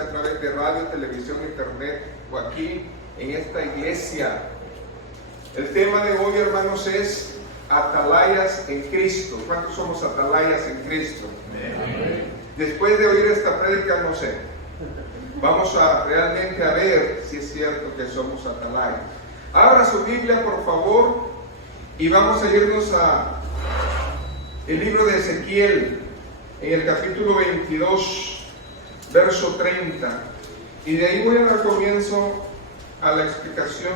sea a través de radio, televisión, internet o aquí en esta iglesia. El tema de hoy, hermanos, es atalayas en Cristo. ¿Cuántos somos atalayas en Cristo? Amén. Después de oír esta prédica, no sé. Vamos a realmente a ver si es cierto que somos atalayas. Abra su Biblia, por favor, y vamos a irnos a el libro de Ezequiel, en el capítulo 22, verso 30. Y de ahí voy a dar comienzo a la explicación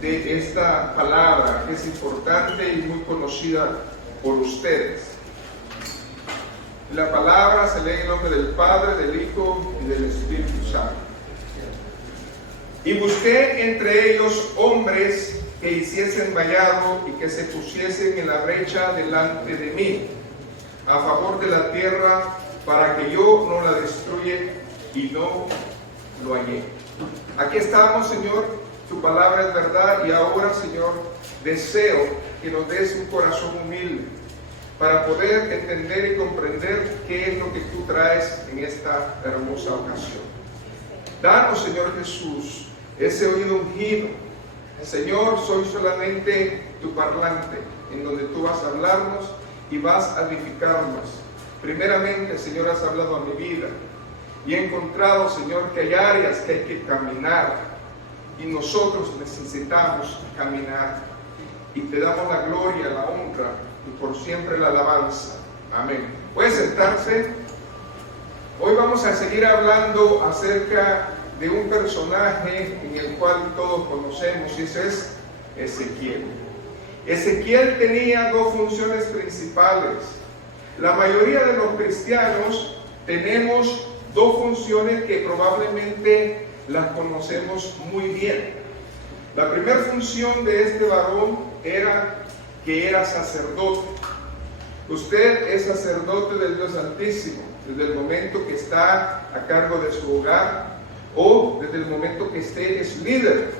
de esta palabra, que es importante y muy conocida por ustedes. La palabra se lee en nombre del Padre, del Hijo y del Espíritu Santo. Y busqué entre ellos hombres que hiciesen vallado y que se pusiesen en la brecha delante de mí, a favor de la tierra, para que yo no la destruya, y no lo hallé. Aquí estamos, Señor. Tu palabra es verdad, y ahora, Señor, deseo que nos des un corazón humilde para poder entender y comprender qué es lo que tú traes en esta hermosa ocasión. Danos, Señor Jesús, ese oído ungido. Señor, soy solamente tu parlante, en donde tú vas a hablarnos y vas a edificarnos. Primeramente, Señor, has hablado a mi vida y he encontrado, Señor, que hay áreas que hay que caminar. Y nosotros necesitamos caminar. Y te damos la gloria, la honra y por siempre la alabanza. Amén. Puede sentarse. Hoy vamos a seguir hablando acerca de un personaje en el cual todos conocemos, y ese es Ezequiel. Ezequiel tenía dos funciones principales. La mayoría de los cristianos tenemos dos funciones que probablemente las conocemos muy bien. La primera función de este varón era que era sacerdote. Usted es sacerdote del Dios Altísimo desde el momento que está a cargo de su hogar o desde el momento que usted es líder.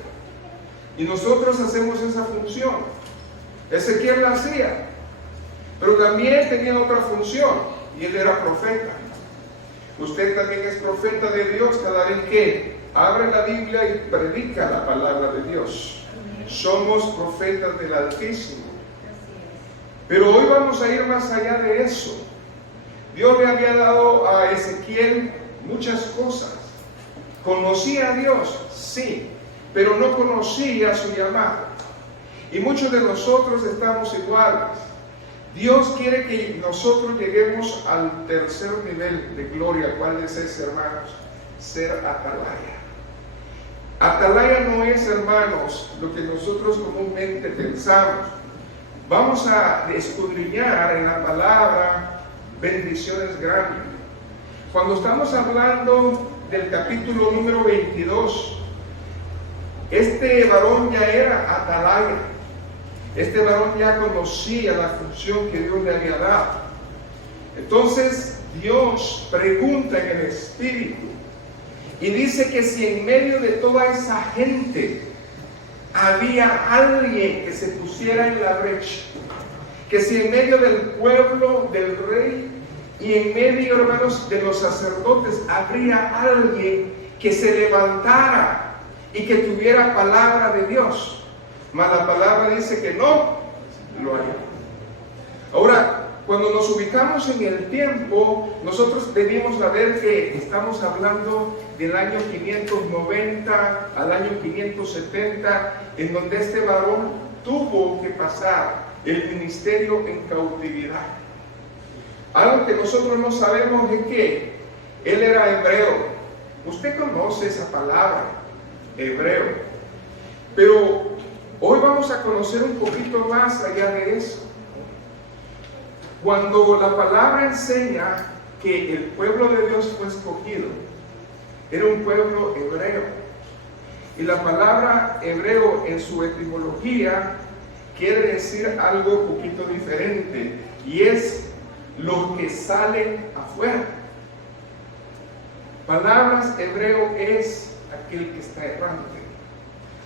Y nosotros hacemos esa función. Ezequiel la hacía, pero también tenía otra función, y él era profeta. Usted también es profeta de Dios cada vez que abre la Biblia y predica la palabra de Dios. Somos profetas del Altísimo. Pero hoy vamos a ir más allá de eso. Dios le había dado a Ezequiel muchas cosas. ¿Conocía a Dios? Sí, pero no conocía su llamado. Y muchos de nosotros estamos iguales. Dios quiere que nosotros lleguemos al tercer nivel de gloria. ¿Cuál es ese, hermanos? Ser atalaya. Atalaya no es, hermanos, lo que nosotros comúnmente pensamos. Vamos a escudriñar en la palabra bendiciones grandes. Cuando estamos hablando del capítulo número 22, este varón ya era atalaya. Este varón ya conocía la función que Dios le había dado. Entonces Dios pregunta en el Espíritu y dice que si en medio de toda esa gente había alguien que se pusiera en la brecha, que si en medio del pueblo, del rey y en medio, hermanos, de los sacerdotes habría alguien que se levantara y que tuviera palabra de Dios. Mas la palabra dice que no lo hay. Ahora, cuando nos ubicamos en el tiempo, nosotros debemos saber que estamos hablando del año 590 al año 570, en donde este varón tuvo que pasar el ministerio en cautividad. Algo que nosotros no sabemos es que él era hebreo. Usted conoce esa palabra, hebreo. Pero hoy vamos a conocer un poquito más allá de eso. Cuando la palabra enseña que el pueblo de Dios fue escogido, era un pueblo hebreo. Y la palabra hebreo en su etimología quiere decir algo un poquito diferente, y es los que salen afuera. Palabras hebreo es aquel que está errante,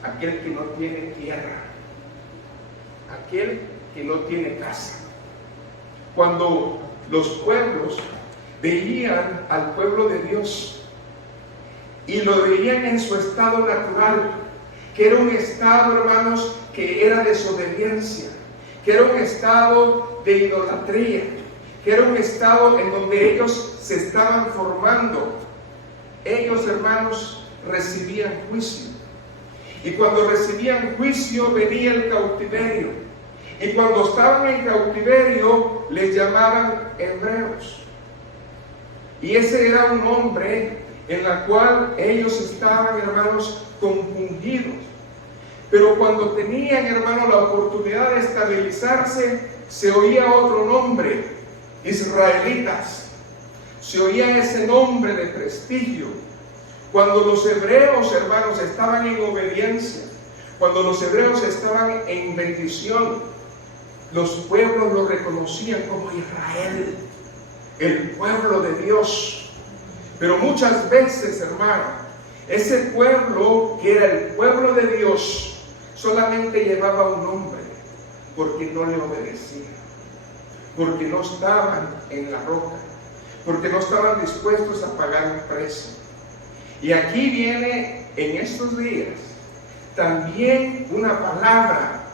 aquel que no tiene tierra, aquel que no tiene casa. Cuando los pueblos veían al pueblo de Dios y lo veían en su estado natural, que era un estado, hermanos, que era desobediencia, que era un estado de idolatría, que era un estado en donde ellos se estaban formando. Ellos, hermanos, recibían juicio. Y cuando recibían juicio venía el cautiverio. Y cuando estaban en cautiverio les llamaban hebreos. Y ese era un nombre en la cual ellos estaban, hermanos, compungidos. Pero cuando tenían, hermanos, la oportunidad de estabilizarse, se oía otro nombre, israelitas. Se oía ese nombre de prestigio. Cuando los hebreos, hermanos, estaban en obediencia, cuando los hebreos estaban en bendición, los pueblos lo reconocían como Israel, el pueblo de Dios. Pero muchas veces, hermano, ese pueblo que era el pueblo de Dios solamente llevaba un nombre, porque no le obedecían, porque no estaban en la roca, porque no estaban dispuestos a pagar un precio. Y aquí viene en estos días también una palabra.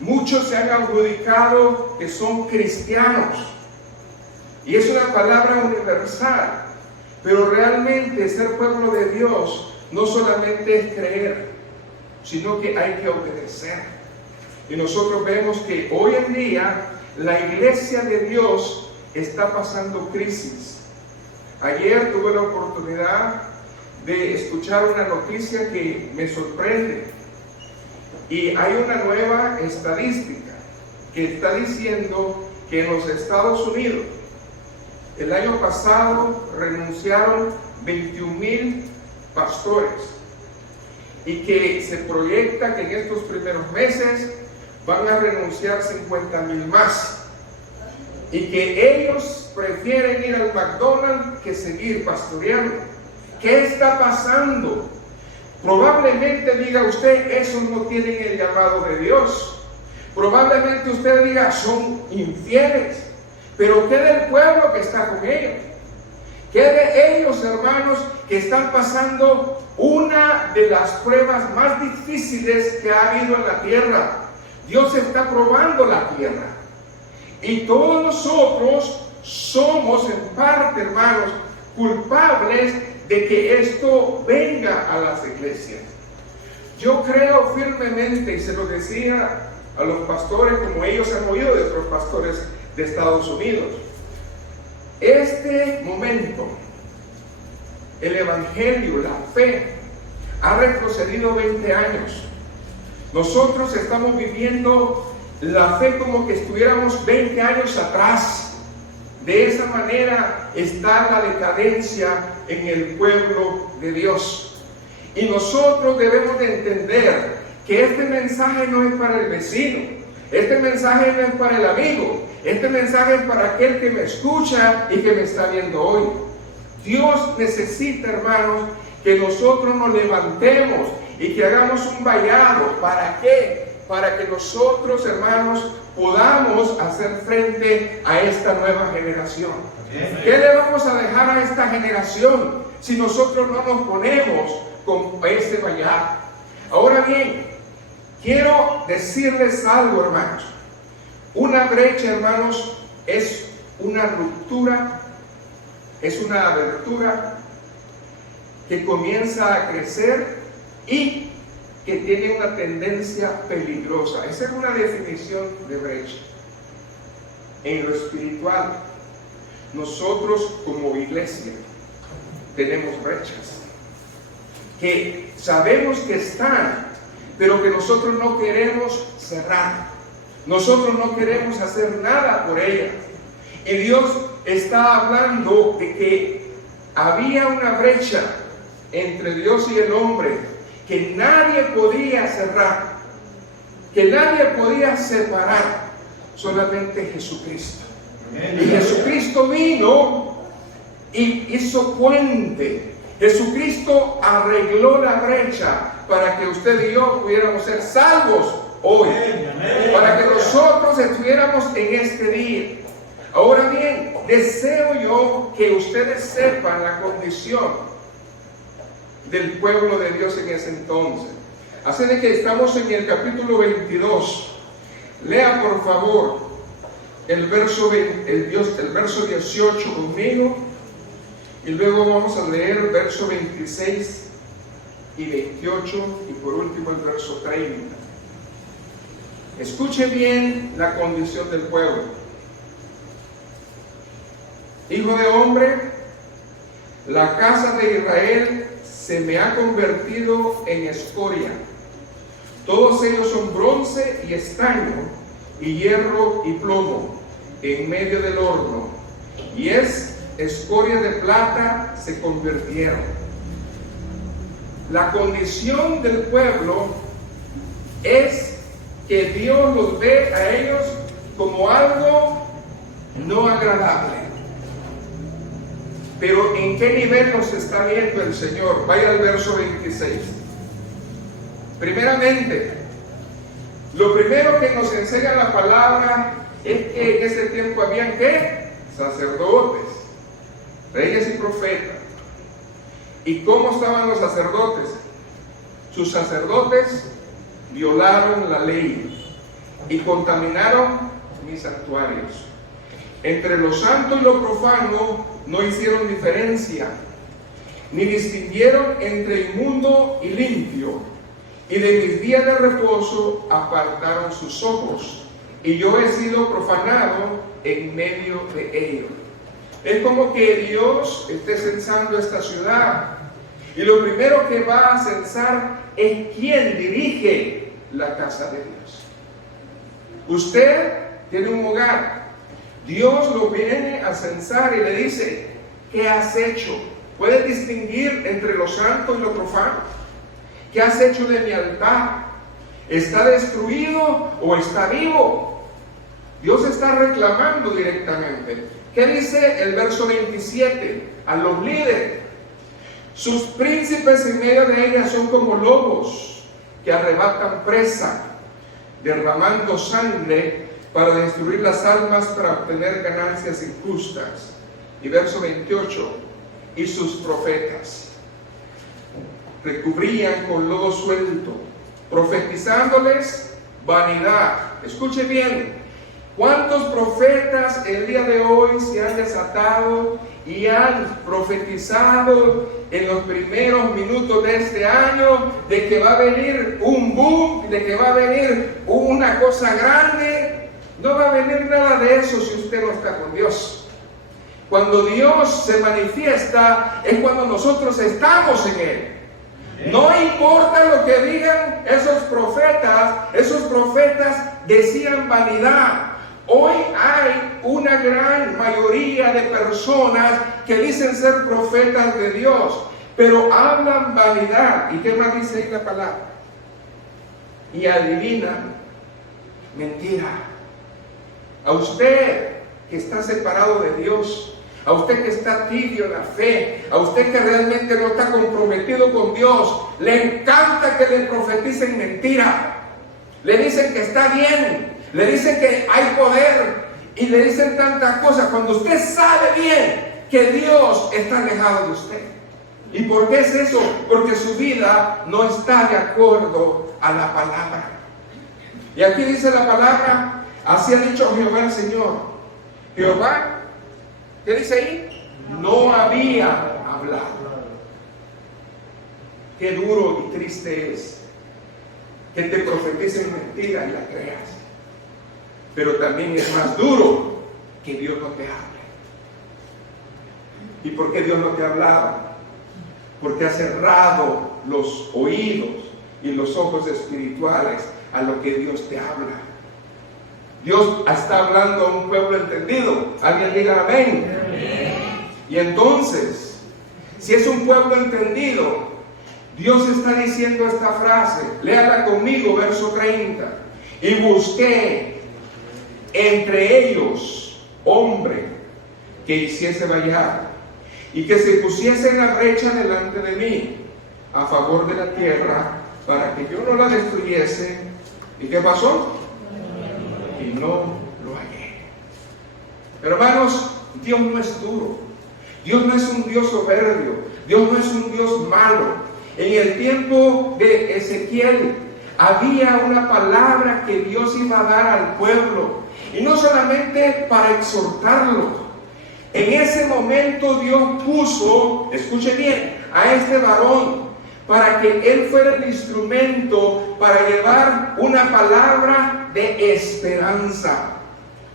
Muchos se han adjudicado que son cristianos y es una palabra universal, pero realmente ser pueblo de Dios no solamente es creer, sino que hay que obedecer. Y nosotros vemos que hoy en día la iglesia de Dios está pasando crisis. Ayer tuve la oportunidad de escuchar una noticia que me sorprende, y hay una nueva estadística que está diciendo que en los Estados Unidos el año pasado renunciaron 21,000 pastores y que se proyecta que en estos primeros meses van a renunciar 50,000 más, y que ellos prefieren ir al McDonald's que seguir pastoreando. ¿Qué está pasando? Probablemente diga usted, esos no tienen el llamado de Dios. Probablemente usted diga, son infieles. Pero ¿qué del pueblo que está con ellos? ¿Qué de ellos, hermanos, que están pasando una de las pruebas más difíciles que ha habido en la tierra? Dios está probando la tierra. Y todos nosotros somos en parte, hermanos, culpables de que esto venga a las iglesias. Yo creo firmemente, y se lo decía a los pastores, como ellos han oído de otros pastores de Estados Unidos, este momento, el evangelio, la fe, ha retrocedido 20 años. Nosotros estamos viviendo la fe como que estuviéramos 20 años atrás. De esa manera está la decadencia en el pueblo de Dios. Y nosotros debemos de entender que este mensaje no es para el vecino, este mensaje no es para el amigo, este mensaje es para aquel que me escucha y que me está viendo hoy. Dios necesita, hermanos, que nosotros nos levantemos y que hagamos un vallado. ¿Para qué? Para que nosotros, hermanos, podamos hacer frente a esta nueva generación. ¿Qué le vamos a dejar a esta generación si nosotros no nos ponemos con este vallado? Ahora bien, quiero decirles algo, hermanos. Una brecha, hermanos, es una ruptura, es una abertura que comienza a crecer y que tiene una tendencia peligrosa. Esa es una definición de brecha. En lo espiritual, nosotros como iglesia tenemos brechas que sabemos que están, pero que nosotros no queremos cerrar. Nosotros no queremos hacer nada por ellas. Y Dios está hablando de que había una brecha entre Dios y el hombre que nadie podía cerrar, que nadie podía separar, solamente Jesucristo. Y Jesucristo vino y hizo puente. Jesucristo arregló la brecha para que usted y yo pudiéramos ser salvos hoy, para que nosotros estuviéramos en este día. Ahora bien, deseo yo que ustedes sepan la condición del pueblo de Dios en ese entonces. Así de que estamos en el capítulo 22. Lea por favor el verso 18 conmigo, y luego vamos a leer el verso 26 y 28 y por último el verso 30. Escuche bien la condición del pueblo. Hijo de hombre, la casa de Israel se me ha convertido en escoria. Todos ellos son bronce y estaño, y hierro y plomo, en medio del horno, y es escoria de plata se convirtieron. La condición del pueblo es que Dios los ve a ellos como algo no agradable. Pero ¿en qué nivel nos está viendo el Señor? Vaya al verso 26. Primeramente, lo primero que nos enseña la palabra es que en ese tiempo habían ¿qué? Sacerdotes, reyes y profetas. ¿Y cómo estaban los sacerdotes? Sus sacerdotes violaron la ley y contaminaron mis santuarios. Entre lo santo y lo profano no hicieron diferencia, ni distinguieron entre inmundo y limpio, y de mis días de reposo apartaron sus ojos, y yo he sido profanado en medio de ellos. Es como que Dios esté censando esta ciudad, y lo primero que va a censar es quién dirige la casa de Dios. Usted tiene un hogar, Dios lo viene a censar y le dice: ¿qué has hecho? ¿Puedes distinguir entre lo santo y lo profano? ¿Qué has hecho de mi altar? ¿Está destruido o está vivo? Dios está reclamando directamente. ¿Qué dice el verso 27? A los líderes: sus príncipes en medio de ella son como lobos que arrebatan presa, derramando sangre para destruir las almas, para obtener ganancias injustas. Y verso 28, y sus profetas recubrían con lodo suelto, profetizándoles vanidad. Escuche bien, ¿cuántos profetas el día de hoy se han desatado y han profetizado en los primeros minutos de este año de que va a venir un boom, de que va a venir una cosa grande? No va a venir nada de eso si usted no está con Dios. Cuando Dios se manifiesta es cuando nosotros estamos en Él. No importa lo que digan esos profetas decían vanidad. Hoy hay una gran mayoría de personas que dicen ser profetas de Dios, pero hablan vanidad. ¿Y qué más dice ahí la palabra? Y adivinan mentira. A usted que está separado de Dios, a usted que está tibio en la fe, a usted que realmente no está comprometido con Dios, le encanta que le profeticen mentira. Le dicen que está bien, le dicen que hay poder y le dicen tantas cosas cuando usted sabe bien que Dios está alejado de usted. ¿Y por qué es eso? Porque su vida no está de acuerdo a la palabra. Y aquí dice la palabra: así ha dicho Jehová el Señor. Jehová, ¿qué dice ahí? No había hablado. Qué duro y triste es que te profeticen mentira y la creas. Pero también es más duro que Dios no te hable. ¿Y por qué Dios no te ha hablado? Porque ha cerrado los oídos y los ojos espirituales a lo que Dios te habla. Dios está hablando a un pueblo entendido. Alguien diga amén. Amén. Y entonces, si es un pueblo entendido, Dios está diciendo esta frase. Léala conmigo, verso 30. Y busqué entre ellos hombre que hiciese vallar y que se pusiese en la brecha delante de mí a favor de la tierra, para que yo no la destruyese. ¿Y qué pasó? Y no lo hallé. Hermanos, Dios no es duro. Dios no es un Dios soberbio. Dios no es un Dios malo. En el tiempo de Ezequiel había una palabra que Dios iba a dar al pueblo, y no solamente para exhortarlo. En ese momento Dios puso, escuche bien, a este varón para que él fuera el instrumento para llevar una palabra de esperanza.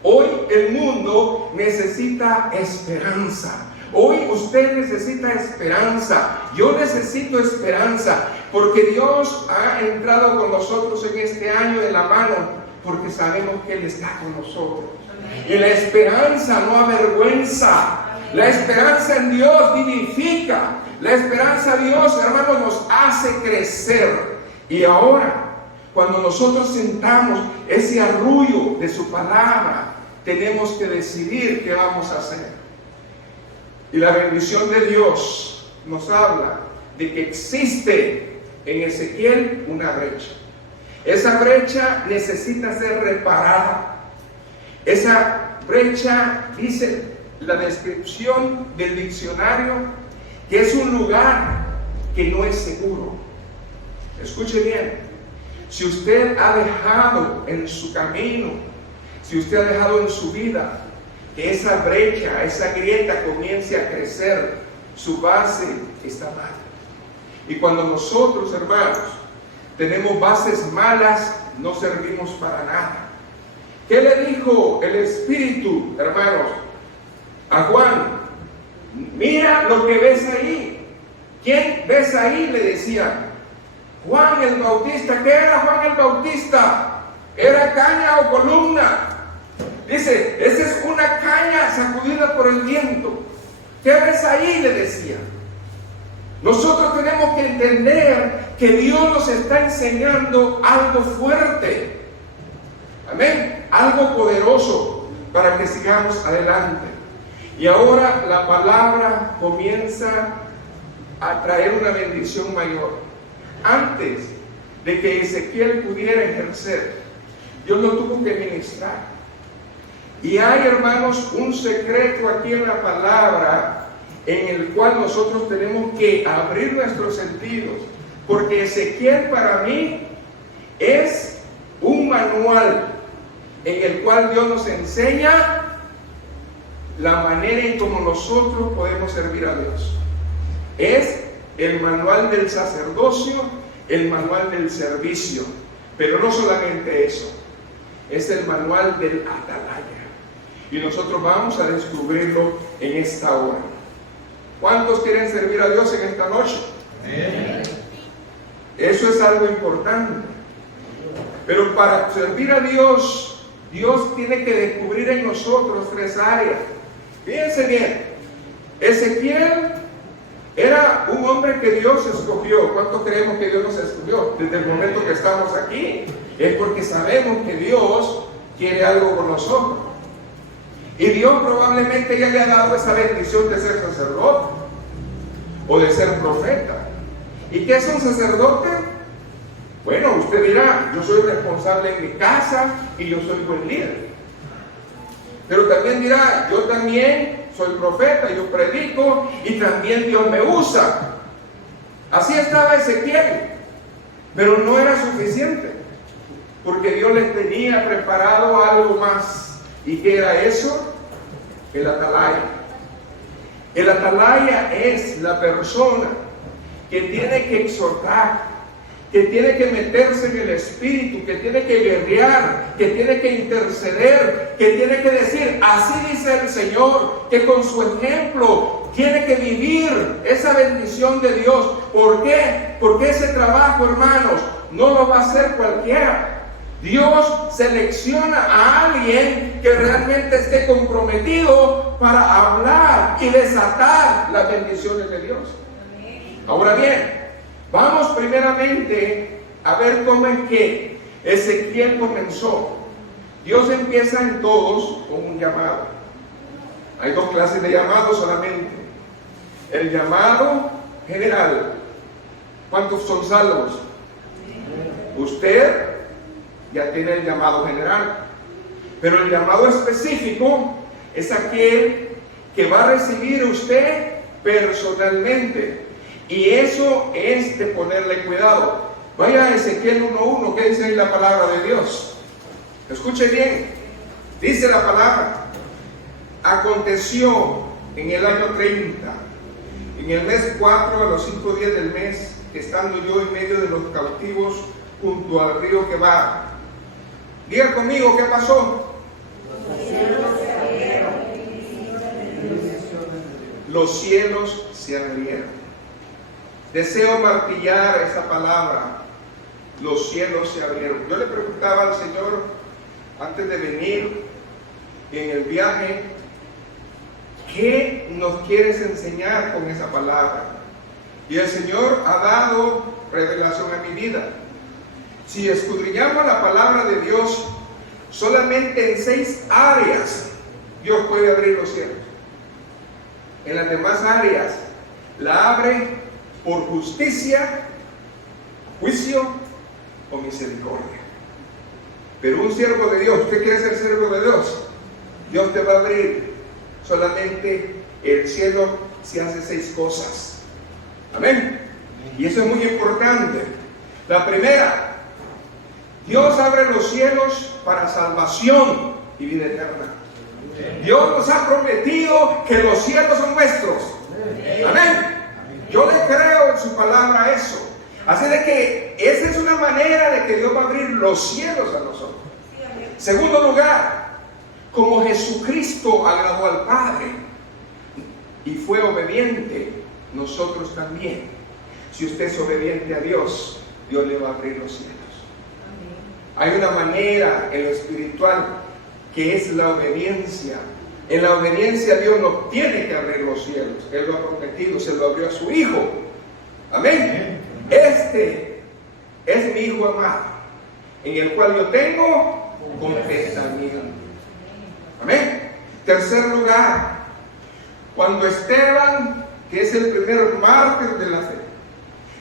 Hoy el mundo necesita esperanza. Hoy usted necesita esperanza. Yo necesito esperanza, porque Dios ha entrado con nosotros en este año de la mano, porque sabemos que Él está con nosotros. Y la esperanza no avergüenza. La esperanza en Dios vivifica. La esperanza en Dios, hermanos, nos hace crecer. Y ahora, cuando nosotros sintamos ese arrullo de su palabra, tenemos que decidir qué vamos a hacer. Y la bendición de Dios nos habla de que existe en Ezequiel una brecha. Esa brecha necesita ser reparada. Esa brecha, dice la descripción del diccionario, que es un lugar que no es seguro. Escuche bien, si usted ha dejado en su camino, si usted ha dejado en su vida que esa brecha, esa grieta comience a crecer, su base está mal. Y cuando nosotros, hermanos, tenemos bases malas, no servimos para nada. ¿Qué le dijo el Espíritu, hermanos, a Juan? Mira lo que ves ahí. ¿Quién ves ahí? Le decían. Juan el Bautista. ¿Qué era Juan el Bautista? ¿Era caña o columna? Dice, esa es una caña sacudida por el viento. ¿Qué ves ahí? Le decía. Nosotros tenemos que entender que Dios nos está enseñando algo fuerte. Amén. Algo poderoso para que sigamos adelante. Y ahora la palabra comienza a traer una bendición mayor. Antes de que Ezequiel pudiera ejercer, Dios lo tuvo que ministrar. Y hay, hermanos, un secreto aquí en la palabra en el cual nosotros tenemos que abrir nuestros sentidos, porque Ezequiel para mí es un manual en el cual Dios nos enseña la manera en cómo nosotros podemos servir a Dios. Es el manual del sacerdocio, el manual del servicio, pero no solamente eso, es el manual del atalaya. Y nosotros vamos a descubrirlo en esta hora. ¿Cuántos quieren servir a Dios en esta noche? Amén. Eso es algo importante. Pero para servir a Dios, Dios tiene que descubrir en nosotros tres áreas. Fíjense bien, Ezequiel era un hombre que Dios escogió. ¿Cuánto creemos que Dios nos escogió? Desde el momento que estamos aquí, es porque sabemos que Dios quiere algo con nosotros. Y Dios probablemente ya le ha dado esa bendición de ser sacerdote o de ser profeta. ¿Y qué es un sacerdote? Bueno, usted dirá, yo soy responsable en mi casa y yo soy buen líder. Pero también dirá, yo también soy profeta, yo predico y también Dios me usa. Así estaba Ezequiel, pero no era suficiente, porque Dios les tenía preparado algo más. ¿Y qué era eso? El atalaya. El atalaya es la persona que tiene que exhortar, que tiene que meterse en el espíritu, que tiene que guerrear, que tiene que interceder, que tiene que decir, así dice el Señor, que con su ejemplo tiene que vivir esa bendición de Dios. ¿Por qué? Porque ese trabajo, hermanos, no lo va a hacer cualquiera. Dios selecciona a alguien que realmente esté comprometido para hablar y desatar las bendiciones de Dios. Ahora bien, vamos primeramente a ver cómo es que Ezequiel comenzó. Dios empieza en todos con un llamado. Hay dos clases de llamados solamente. El llamado general. ¿Cuántos son salvos? Usted ya tiene el llamado general, pero el llamado específico es aquel que va a recibir usted personalmente. Y eso es de ponerle cuidado. Vaya a Ezequiel 1:1, ¿qué dice ahí la palabra de Dios? Escuche bien, dice la palabra: aconteció en el año 30, en el mes 4, a los 5 días del mes, estando yo en medio de los cautivos junto al río Quebar. Diga conmigo, ¿qué pasó? Los cielos se abrieron. Deseo martillar esa palabra. Los cielos se abrieron. Yo le preguntaba al Señor antes de venir en el viaje, ¿qué nos quieres enseñar con esa palabra? Y el Señor ha dado revelación a mi vida. Si escudriñamos la palabra de Dios, solamente en 6 áreas Dios puede abrir los cielos. En las demás áreas la abre por justicia, juicio o misericordia. Pero un siervo de Dios, ¿usted quiere ser siervo de Dios? Dios te va a abrir solamente el cielo si hace 6 cosas. Amén. Y eso es muy importante. La primera, Dios abre los cielos para salvación y vida eterna. Dios nos ha prometido que los cielos son nuestros. Amén. Yo le creo en su palabra eso. Así de que esa es una manera de que Dios va a abrir los cielos a nosotros. Segundo lugar, como Jesucristo agradó al Padre y fue obediente, nosotros también. Si usted es obediente a Dios, Dios le va a abrir los cielos. Hay una manera en lo espiritual que es la obediencia. En la obediencia Dios nos tiene que abrir los cielos. Él lo ha prometido, se lo abrió a su Hijo. Amén. Este es mi Hijo amado, en el cual yo tengo contentamiento. Amén. Tercer lugar, cuando Esteban, que es el primer mártir de la fe,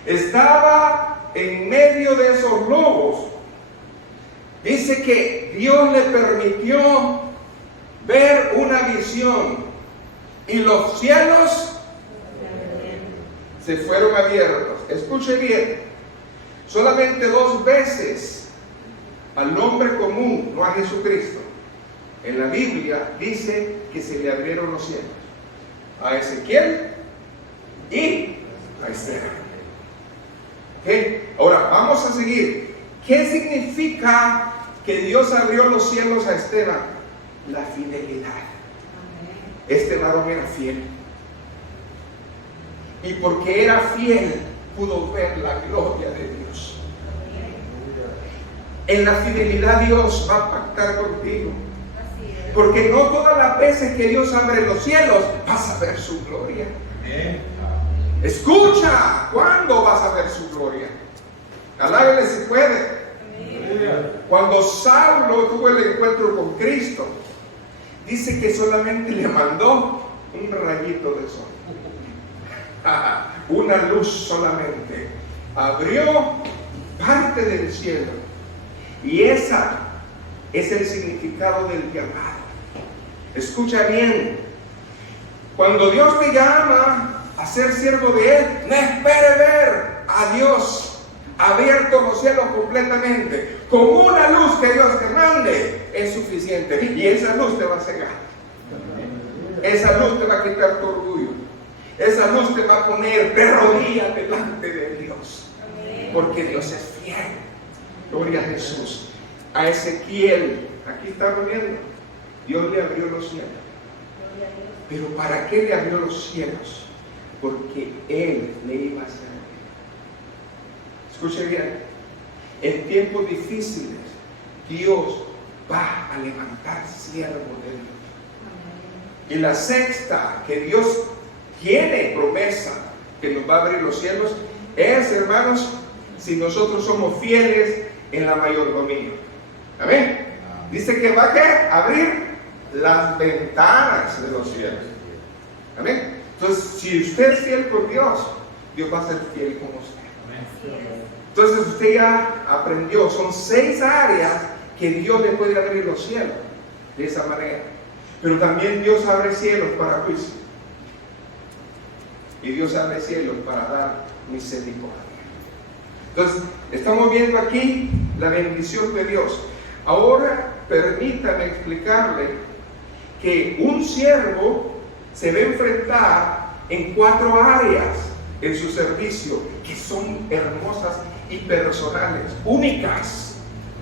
estaba en medio de esos lobos, dice que Dios le permitió ver una visión y los cielos se fueron abiertos. Escuche bien, solamente 2 veces al hombre común, no a Jesucristo, en la Biblia dice que se le abrieron los cielos: a Ezequiel y a Esteban. ¿Okay? Ahora vamos a seguir. ¿Qué significa que Dios abrió los cielos a Esteban? La fidelidad. Este varón era fiel. Y porque era fiel, pudo ver la gloria de Dios. En la fidelidad Dios va a pactar contigo. Porque no todas las veces que Dios abre los cielos vas a ver su gloria. Escucha, ¿cuándo vas a ver su gloria? Alábele si puede. Cuando Saulo tuvo el encuentro con Cristo, dice que solamente le mandó un rayito de sol. Una luz solamente. Abrió parte del cielo. Y esa es el significado del llamado. Escucha bien. Cuando Dios te llama a ser siervo de Él, no espere ver a Dios abierto los cielos completamente. Con una luz que Dios te mande es suficiente. Y esa luz te va a cegar. Esa luz te va a quitar tu orgullo. Esa luz te va a poner de rodillas delante de Dios. Porque Dios es fiel. Gloria a Jesús. A Ezequiel, aquí estamos viendo, Dios le abrió los cielos. Pero ¿para qué le abrió los cielos? Porque Él le iba a hacer. Escuche bien, en tiempos difíciles Dios va a levantar siervos de Dios. Y la sexta, que Dios tiene promesa que nos va a abrir los cielos, es, hermanos, si nosotros somos fieles en la mayordomía. Amén. Dice que va a abrir las ventanas de los cielos. Amén. Entonces, si usted es fiel con Dios, Dios va a ser fiel con usted. Entonces usted ya aprendió, son 6 áreas que Dios le puede abrir los cielos de esa manera. Pero también Dios abre cielos para juicio. y Dios abre cielos para dar misericordia. Entonces, estamos viendo aquí la bendición de Dios. Ahora, permítame explicarle que un siervo se va a enfrentar en 4 áreas en su servicio, que son hermosas y personales, únicas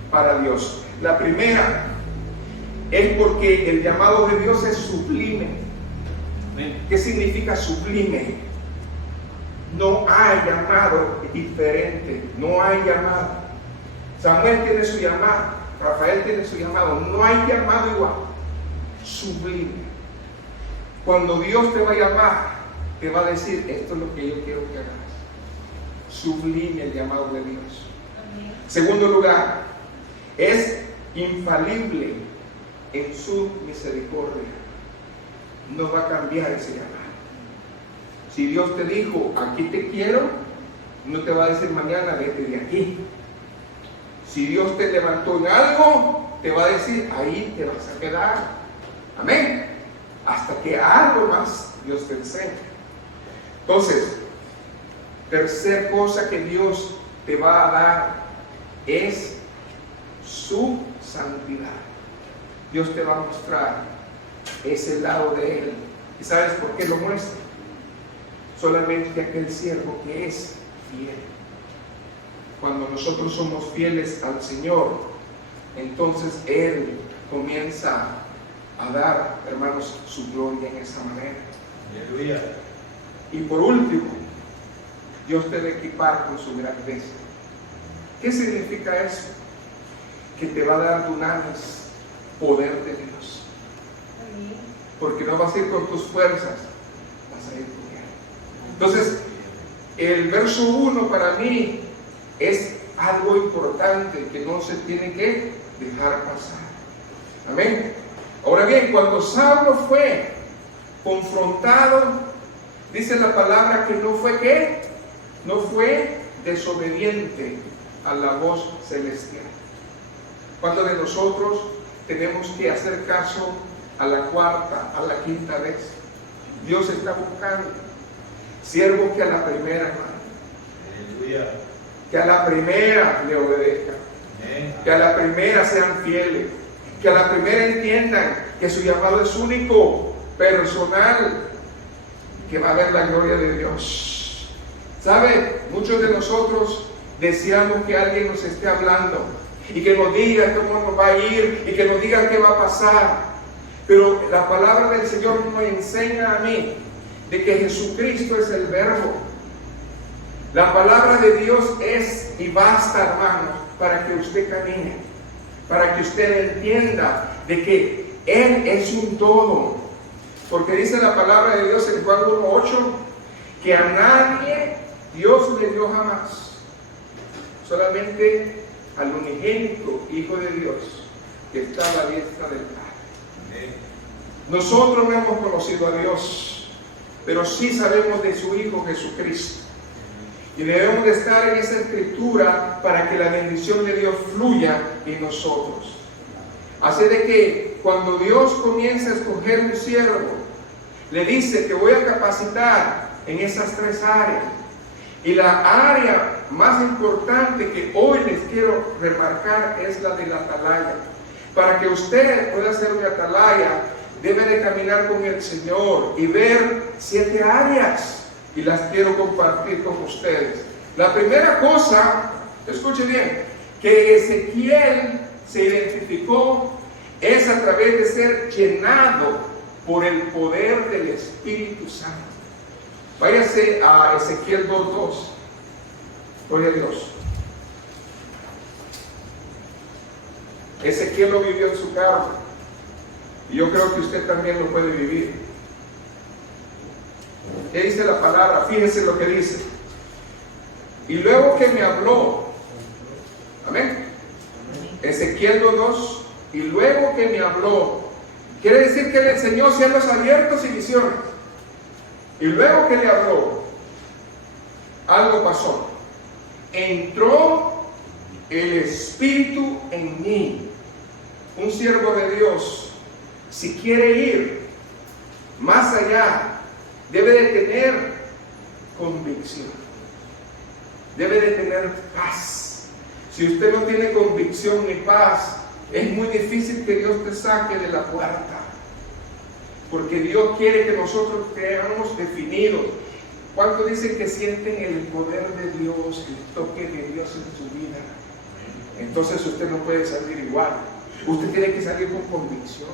para Dios. La primera es porque el llamado de Dios es sublime. ¿Qué significa sublime? No hay llamado diferente, no hay llamado. Samuel tiene su llamado, Rafael tiene su llamado, no hay llamado igual. Sublime. Cuando Dios te va a llamar, te va a decir, esto es lo que yo quiero que hagas. Sublime el llamado de Dios. Amén. Segundo lugar, es infalible en su misericordia. No va a cambiar ese llamado. Si Dios te dijo, aquí te quiero, no te va a decir mañana, vete de aquí. Si Dios te levantó en algo, te va a decir, ahí te vas a quedar. Amén. Hasta que algo más Dios te enseñe. Entonces, tercer cosa que Dios te va a dar es su santidad. Dios te va a mostrar ese lado de Él. ¿Y sabes por qué lo muestra? Solamente aquel siervo que es fiel. Cuando nosotros somos fieles al Señor, entonces Él comienza a dar, hermanos, su gloria en esa manera. Aleluya. Y por último, Dios te va a equipar con su grandeza. ¿Qué significa eso? Que te va a dar dunamis, poder de Dios. Porque no vas a ir con tus fuerzas, vas a ir con Él. Entonces, el verso 1 para mí es algo importante que no se tiene que dejar pasar. Amén. Ahora bien, cuando Saulo fue confrontado, dice la palabra que no fue ¿qué? No fue desobediente a la voz celestial. ¿Cuántos de nosotros tenemos que hacer caso a la cuarta, a la quinta vez? Dios está buscando siervos que a la primera, hermano, aleluya, que a la primera le obedezcan, que a la primera sean fieles, que a la primera entiendan que su llamado es único, personal, que va a ver la gloria de Dios. ¿Sabe? Muchos de nosotros deseamos que alguien nos esté hablando y que nos diga cómo nos va a ir y que nos diga qué va a pasar. Pero la palabra del Señor nos enseña a mí de que Jesucristo es el Verbo. La palabra de Dios es y basta, hermanos, para que usted camine, para que usted entienda de que Él es un todo. Porque dice la palabra de Dios en Juan 1:8 que a nadie Dios le dio jamás, solamente al unigénito Hijo de Dios que está a la diestra del Padre. Nosotros no hemos conocido a Dios, pero sí sabemos de su Hijo Jesucristo. Y debemos de estar en esa escritura para que la bendición de Dios fluya en nosotros. Así de que cuando Dios comienza a escoger un siervo, le dice que voy a capacitar en esas 3 áreas. Y la área más importante que hoy les quiero remarcar es la de la atalaya. Para que usted pueda ser un atalaya, debe de caminar con el Señor y ver 7 áreas. Y las quiero compartir con ustedes. La primera cosa, escuche bien, que Ezequiel se identificó es a través de ser llenado por el poder del Espíritu Santo. Váyase a Ezequiel 2:2. Gloria a Dios. Ezequiel lo vivió en su carne y yo creo que usted también lo puede vivir. ¿Qué dice la palabra? Fíjese lo que dice. Y luego que me habló, amén, Ezequiel 2:2, y luego que me habló, quiere decir que le enseñó cielos abiertos y visiones. Y luego que le habló, algo pasó. Entró el Espíritu en mí. Un siervo de Dios, si quiere ir más allá, debe de tener convicción. Debe de tener paz. Si usted no tiene convicción ni paz, es muy difícil que Dios te saque de la puerta. Porque Dios quiere que nosotros seamos definidos. ¿Cuántos dicen que sienten el poder de Dios, el toque de Dios en su vida? Entonces usted no puede salir igual. Usted tiene que salir con convicción.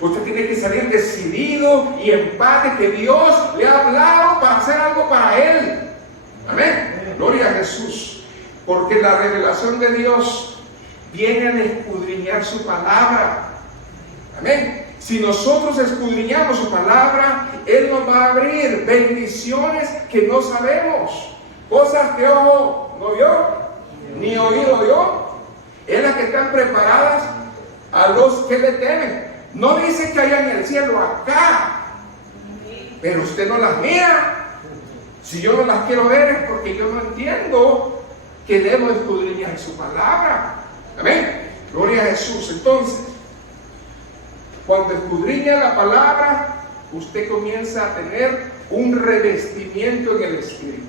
Usted tiene que salir decidido y en paz de que Dios le ha hablado para hacer algo para él. Amén. Gloria a Jesús. Porque la revelación de Dios viene a escudriñar su palabra. Amén. Si nosotros escudriñamos su palabra, Él nos va a abrir bendiciones que no sabemos. Cosas que ojo no vio, ni oído vio. Es las que están preparadas a los que le temen. No dice que haya en el cielo acá, pero usted no las mira. Si yo no las quiero ver es porque yo no entiendo que debo escudriñar su palabra. Amén. Gloria a Jesús. Entonces, cuando escudriña la palabra, usted comienza a tener un revestimiento en el Espíritu.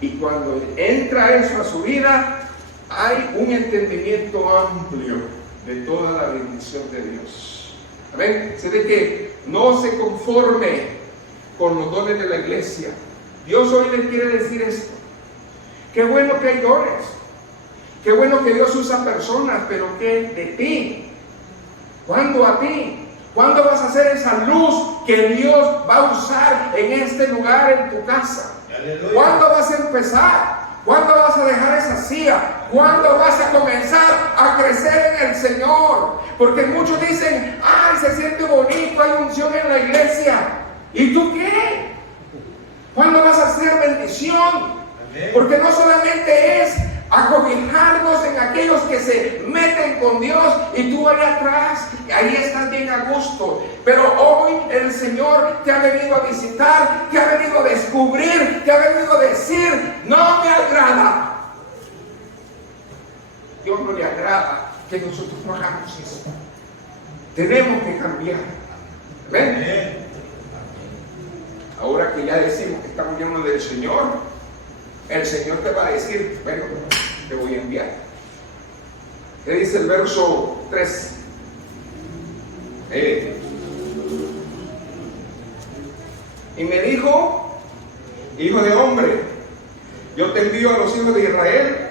Y cuando entra eso a su vida, hay un entendimiento amplio de toda la bendición de Dios. Amén. Se ve que no se conforme con los dones de la iglesia. Dios hoy le quiere decir esto. Qué bueno que hay dones. Qué bueno que Dios usa personas, pero ¿qué de ti? ¿Cuándo a ti? ¿Cuándo vas a hacer esa luz que Dios va a usar en este lugar, en tu casa? Aleluya. ¿Cuándo vas a empezar? ¿Cuándo vas a dejar esa silla? ¿Cuándo vas a comenzar a crecer en el Señor? Porque muchos dicen, ay, se siente bonito, hay unción en la iglesia. ¿Y tú qué? ¿Cuándo vas a hacer bendición? Porque no solamente es acobijarnos en aquellos que se meten con Dios y tú allá atrás, ahí estás bien a gusto. Pero hoy el Señor te ha venido a visitar, te ha venido a descubrir, te ha venido a decir, no me agrada. Dios no le agrada que nosotros no hagamos eso. Tenemos que cambiar. ¿Ven? Ahora que ya decimos que estamos llenos del Señor, el Señor te va a decir, bueno, te voy a enviar. ¿Qué dice el verso 3? Y me dijo, hijo de hombre, yo te envío a los hijos de Israel,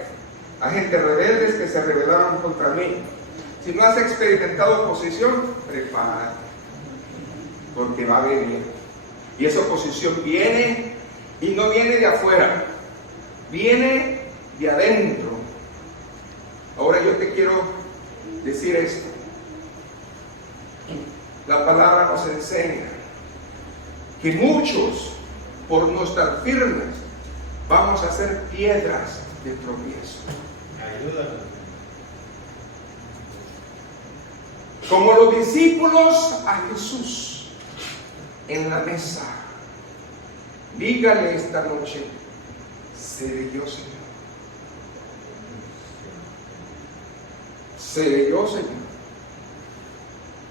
a gente rebeldes que se rebelaron contra mí. Si no has experimentado oposición, prepárate, porque va a venir. Y esa oposición viene, y no viene de afuera, viene de adentro. Ahora yo te quiero decir esto. La palabra nos enseña que muchos, por no estar firmes, vamos a ser piedras de tropiezo. Ayúdanos. Como los discípulos a Jesús en la mesa. Dígale esta noche, seré yo, Señor. Seré yo, Señor.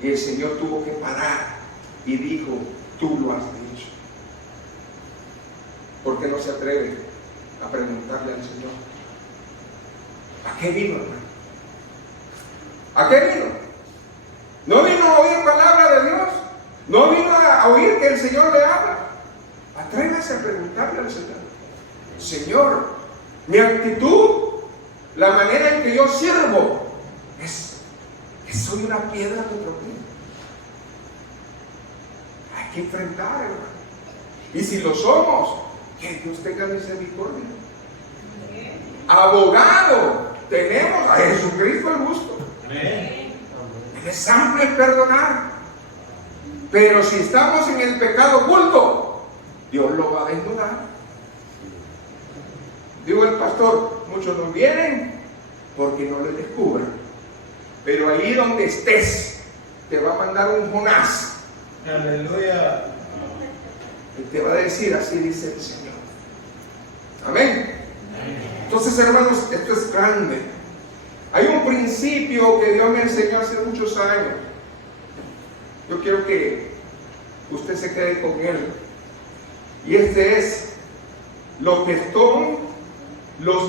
Y el Señor tuvo que parar y dijo, tú lo has dicho. ¿Por qué no se atreve a preguntarle al Señor? ¿A qué vino, hermano? ¿A qué vino? ¿No vino a oír palabra de Dios? ¿No vino a oír que el Señor le habla? Atrévase a preguntarle al Señor. Señor, mi actitud, la manera en que yo sirvo, es que soy una piedra de tropiezo. Hay que enfrentar, hermano. Y si lo somos, que Dios tenga misericordia. Abogado tenemos a Jesucristo el justo. Él es amplio en perdonar. Pero si estamos en el pecado oculto, Dios lo va a desnudar. Digo el pastor, muchos no vienen porque no lo descubran. Pero ahí donde estés, te va a mandar un Jonás. Aleluya. Y te va a decir, así dice el Señor. Amén. Entonces, hermanos, esto es grande. Hay un principio que Dios me enseñó hace muchos años. Yo quiero que usted se quede con él. Y este es los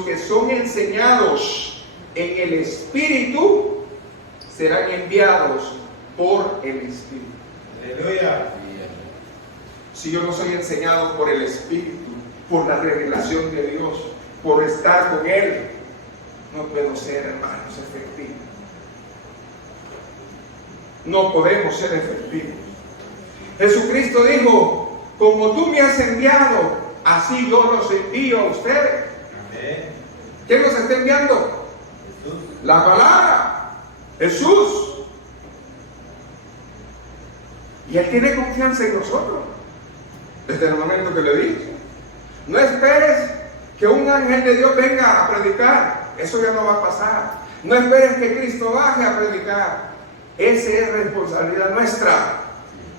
que son enseñados en el Espíritu serán enviados por el Espíritu. Aleluya. Si yo no soy enseñado por el Espíritu, por la revelación de Dios, por estar con Él, no puedo ser, hermanos, efectivos. No podemos ser efectivos. Jesucristo dijo: como tú me has enviado, así yo los envío a ustedes. Amén. ¿Quién nos está enviando? Jesús. La palabra, Jesús. Y Él tiene confianza en nosotros desde el momento que le dice. No esperes que un ángel de Dios venga a predicar. Eso ya no va a pasar. No esperes que Cristo baje a predicar. Esa es responsabilidad nuestra.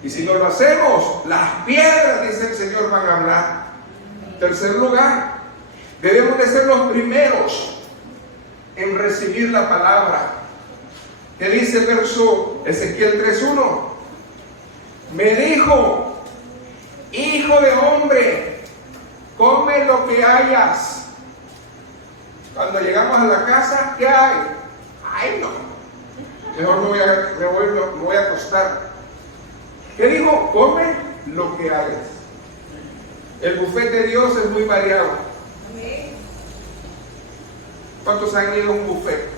Y si no lo hacemos, las piedras, dice el Señor, van a hablar. Tercer lugar, debemos de ser los primeros en recibir la palabra. ¿Qué dice el verso Ezequiel 3:1? Me dijo: hijo de hombre, come lo que hayas. Cuando llegamos a la casa, ¿qué hay? Ay, no. Mejor me voy a acostar. ¿Qué dijo? Come lo que hayas. El buffet de Dios es muy variado. ¿Cuántos han ido a un buffet?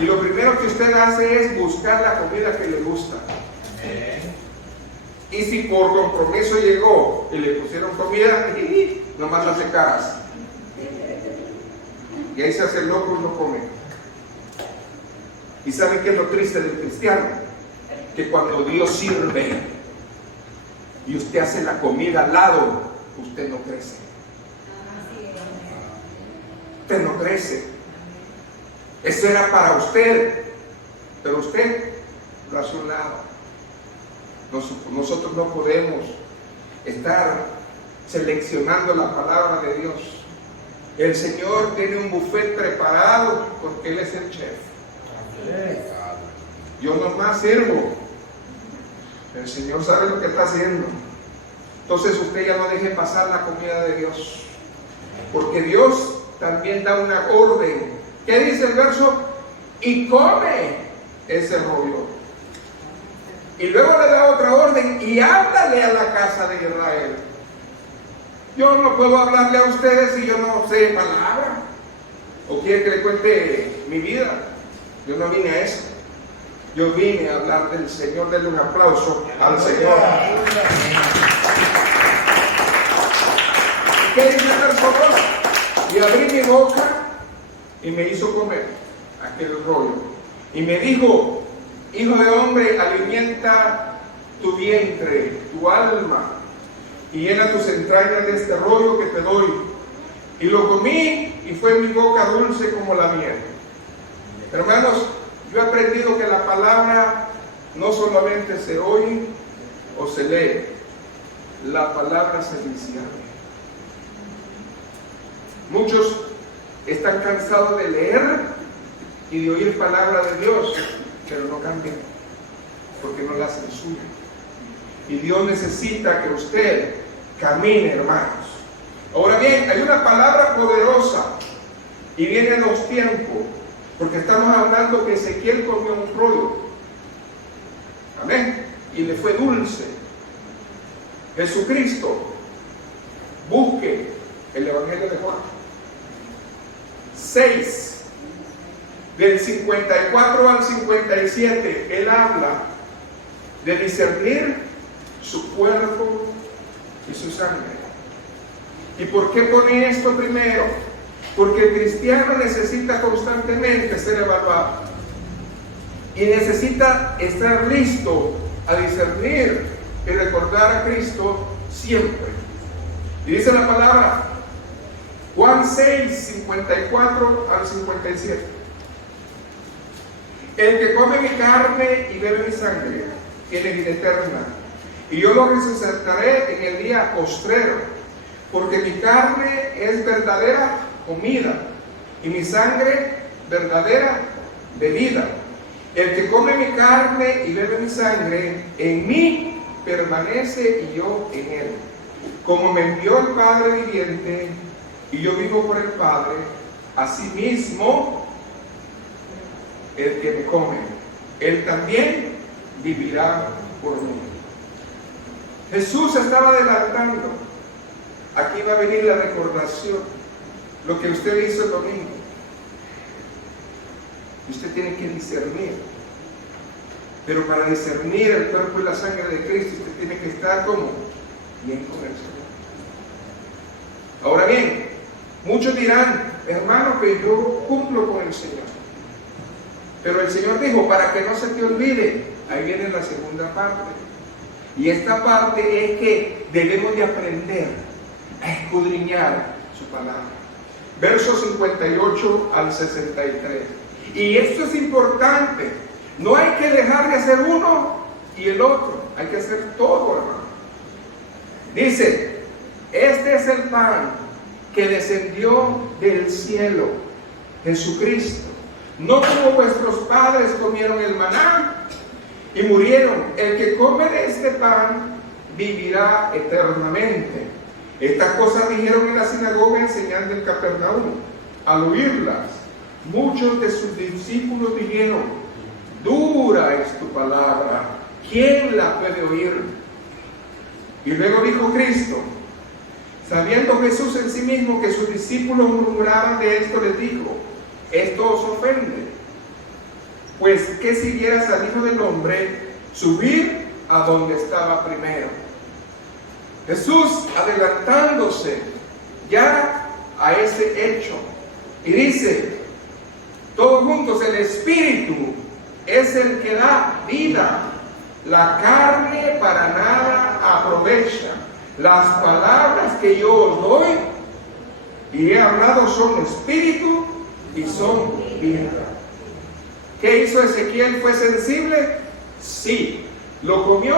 Y lo primero que usted hace es buscar la comida que le gusta. Y si por compromiso llegó y le pusieron comida, nomás hace caras. Y ahí se hace loco y no come. ¿Y saben qué es lo triste del cristiano? Que cuando Dios sirve y usted hace la comida al lado, usted no crece. Usted no crece. Eso era para usted, pero usted lo hace a un lado. Nosotros no podemos estar seleccionando la palabra de Dios. El Señor tiene un buffet preparado porque Él es el chef. Yo nomás sirvo. El Señor sabe lo que está haciendo. Entonces usted ya no deje pasar la comida de Dios, porque Dios también da una orden. ¿Qué dice el verso? Y come ese rollo. Y luego le da otra orden: y háblale a la casa de Israel. Yo no puedo hablarle a ustedes si yo no sé palabra. ¿O quiere que le cuente mi vida? Yo no vine a eso. Yo vine a hablar del Señor. Denle un aplauso al Señor. ¿Qué dice el verso 2? Y abrí mi boca y me hizo comer aquel rollo. Y me dijo: hijo de hombre, alimenta tu vientre, tu alma, y llena tus entrañas de este rollo que te doy. Y lo comí, y fue mi boca dulce como la miel. Hermanos, yo he aprendido que la palabra no solamente se oye o se lee, la palabra se dice. Muchos están cansados de leer y de oír palabra de Dios, pero no cambian, porque no la hacen suya. Y Dios necesita que usted camine, hermanos. Ahora bien, hay una palabra poderosa y vienen los tiempos, porque estamos hablando que Ezequiel comió un rollo. Amén. Y le fue dulce. Jesucristo, busque el Evangelio de Juan 6, del 54 al 57, Él habla de discernir su cuerpo y su sangre. ¿Y por qué pone esto primero? Porque el cristiano necesita constantemente ser evaluado y necesita estar listo a discernir y recordar a Cristo siempre. Y dice la palabra, Juan 6, 54 al 57. El que come mi carne y bebe mi sangre tiene vida eterna, y yo lo resucitaré en el día postrero, porque mi carne es verdadera comida y mi sangre verdadera bebida. El que come mi carne y bebe mi sangre, en mí permanece y yo en él. Como me envió el Padre viviente, y yo vivo por el Padre, asimismo, el que me come, él también vivirá por mí. Jesús estaba adelantando. Aquí va a venir la recordación, lo que usted hizo el domingo. Usted tiene que discernir. Pero para discernir el cuerpo y la sangre de Cristo, usted tiene que estar como bien con el Señor. Ahora bien, muchos dirán, hermano, que yo cumplo con el Señor. Pero el Señor dijo, para que no se te olvide, ahí viene la segunda parte. Y esta parte es que debemos de aprender a escudriñar su palabra. Versos 58 al 63. Y esto es importante. No hay que dejar de hacer uno y el otro. Hay que hacer todo, hermano. Dice, este es el pan que descendió del cielo, Jesucristo. No como vuestros padres comieron el maná y murieron. El que come de este pan vivirá eternamente. Estas cosas dijeron en la sinagoga enseñando en Capernaum. Al oírlas, muchos de sus discípulos dijeron, dura es tu palabra, ¿quién la puede oír? Y luego dijo Cristo, sabiendo Jesús en sí mismo que sus discípulos murmuraban de esto, les dijo, esto os ofende. Pues que si vieras al Hijo del Hombre subir a donde estaba primero. Jesús adelantándose ya a ese hecho. Y dice, todos juntos, el Espíritu es el que da vida. La carne para nada aprovecha. Las palabras que yo os doy y he hablado son espíritu y son vida. ¿Qué hizo Ezequiel? ¿Fue sensible? Sí. ¿Lo comió?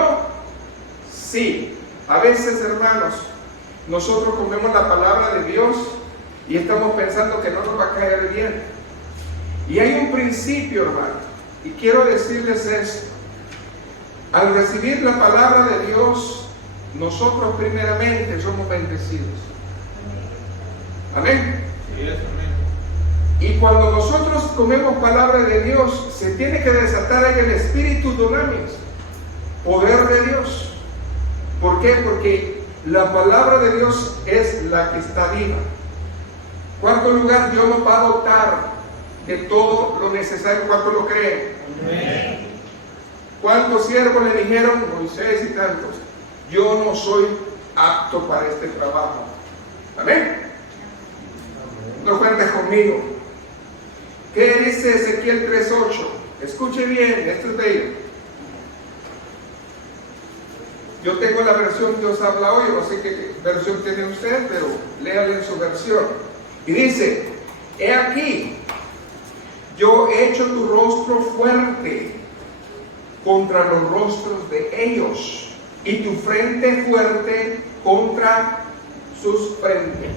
Sí. A veces, hermanos, nosotros comemos la palabra de Dios y estamos pensando que no nos va a caer bien. Y hay un principio, hermano, y quiero decirles esto. Al recibir la palabra de Dios, nosotros primeramente somos bendecidos. Amén. Sí, amén. Y cuando nosotros comemos palabra de Dios, se tiene que desatar en el espíritu dunamis, poder de Dios. ¿Por qué? Porque la palabra de Dios es la que está viva. Cuarto lugar, Dios nos va a dotar de todo lo necesario. ¿Cuánto lo creen? Amén. ¿Cuántos siervos le dijeron, Moisés y tantos, yo no soy apto para este trabajo? Amén. No cuentes conmigo. ¿Qué dice Ezequiel 3:8? Escuche bien, esto es bello. Yo tengo la versión Dios habla hoy, no sé qué versión tiene usted, pero léale en su versión. Y dice, he aquí, yo he hecho tu rostro fuerte contra los rostros de ellos, y tu frente fuerte contra sus frentes.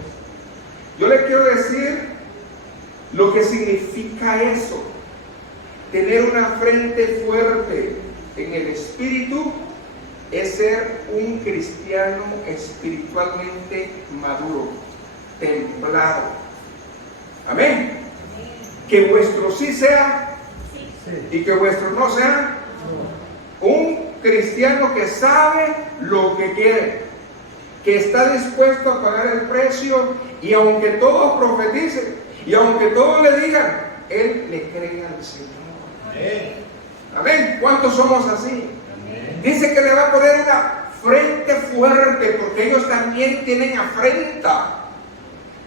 Yo le quiero decir lo que significa eso. Tener una frente fuerte en el espíritu es ser un cristiano espiritualmente maduro, templado. Amén. Que vuestro sí sea y que vuestro no sea. Un cristiano que sabe lo que quiere, que está dispuesto a pagar el precio, y aunque todos profeticen y aunque todos le digan, él le cree al Señor. Amén. Amén. ¿Cuántos somos así? Amén. Dice que le va a poner una frente fuerte, porque ellos también tienen afrenta.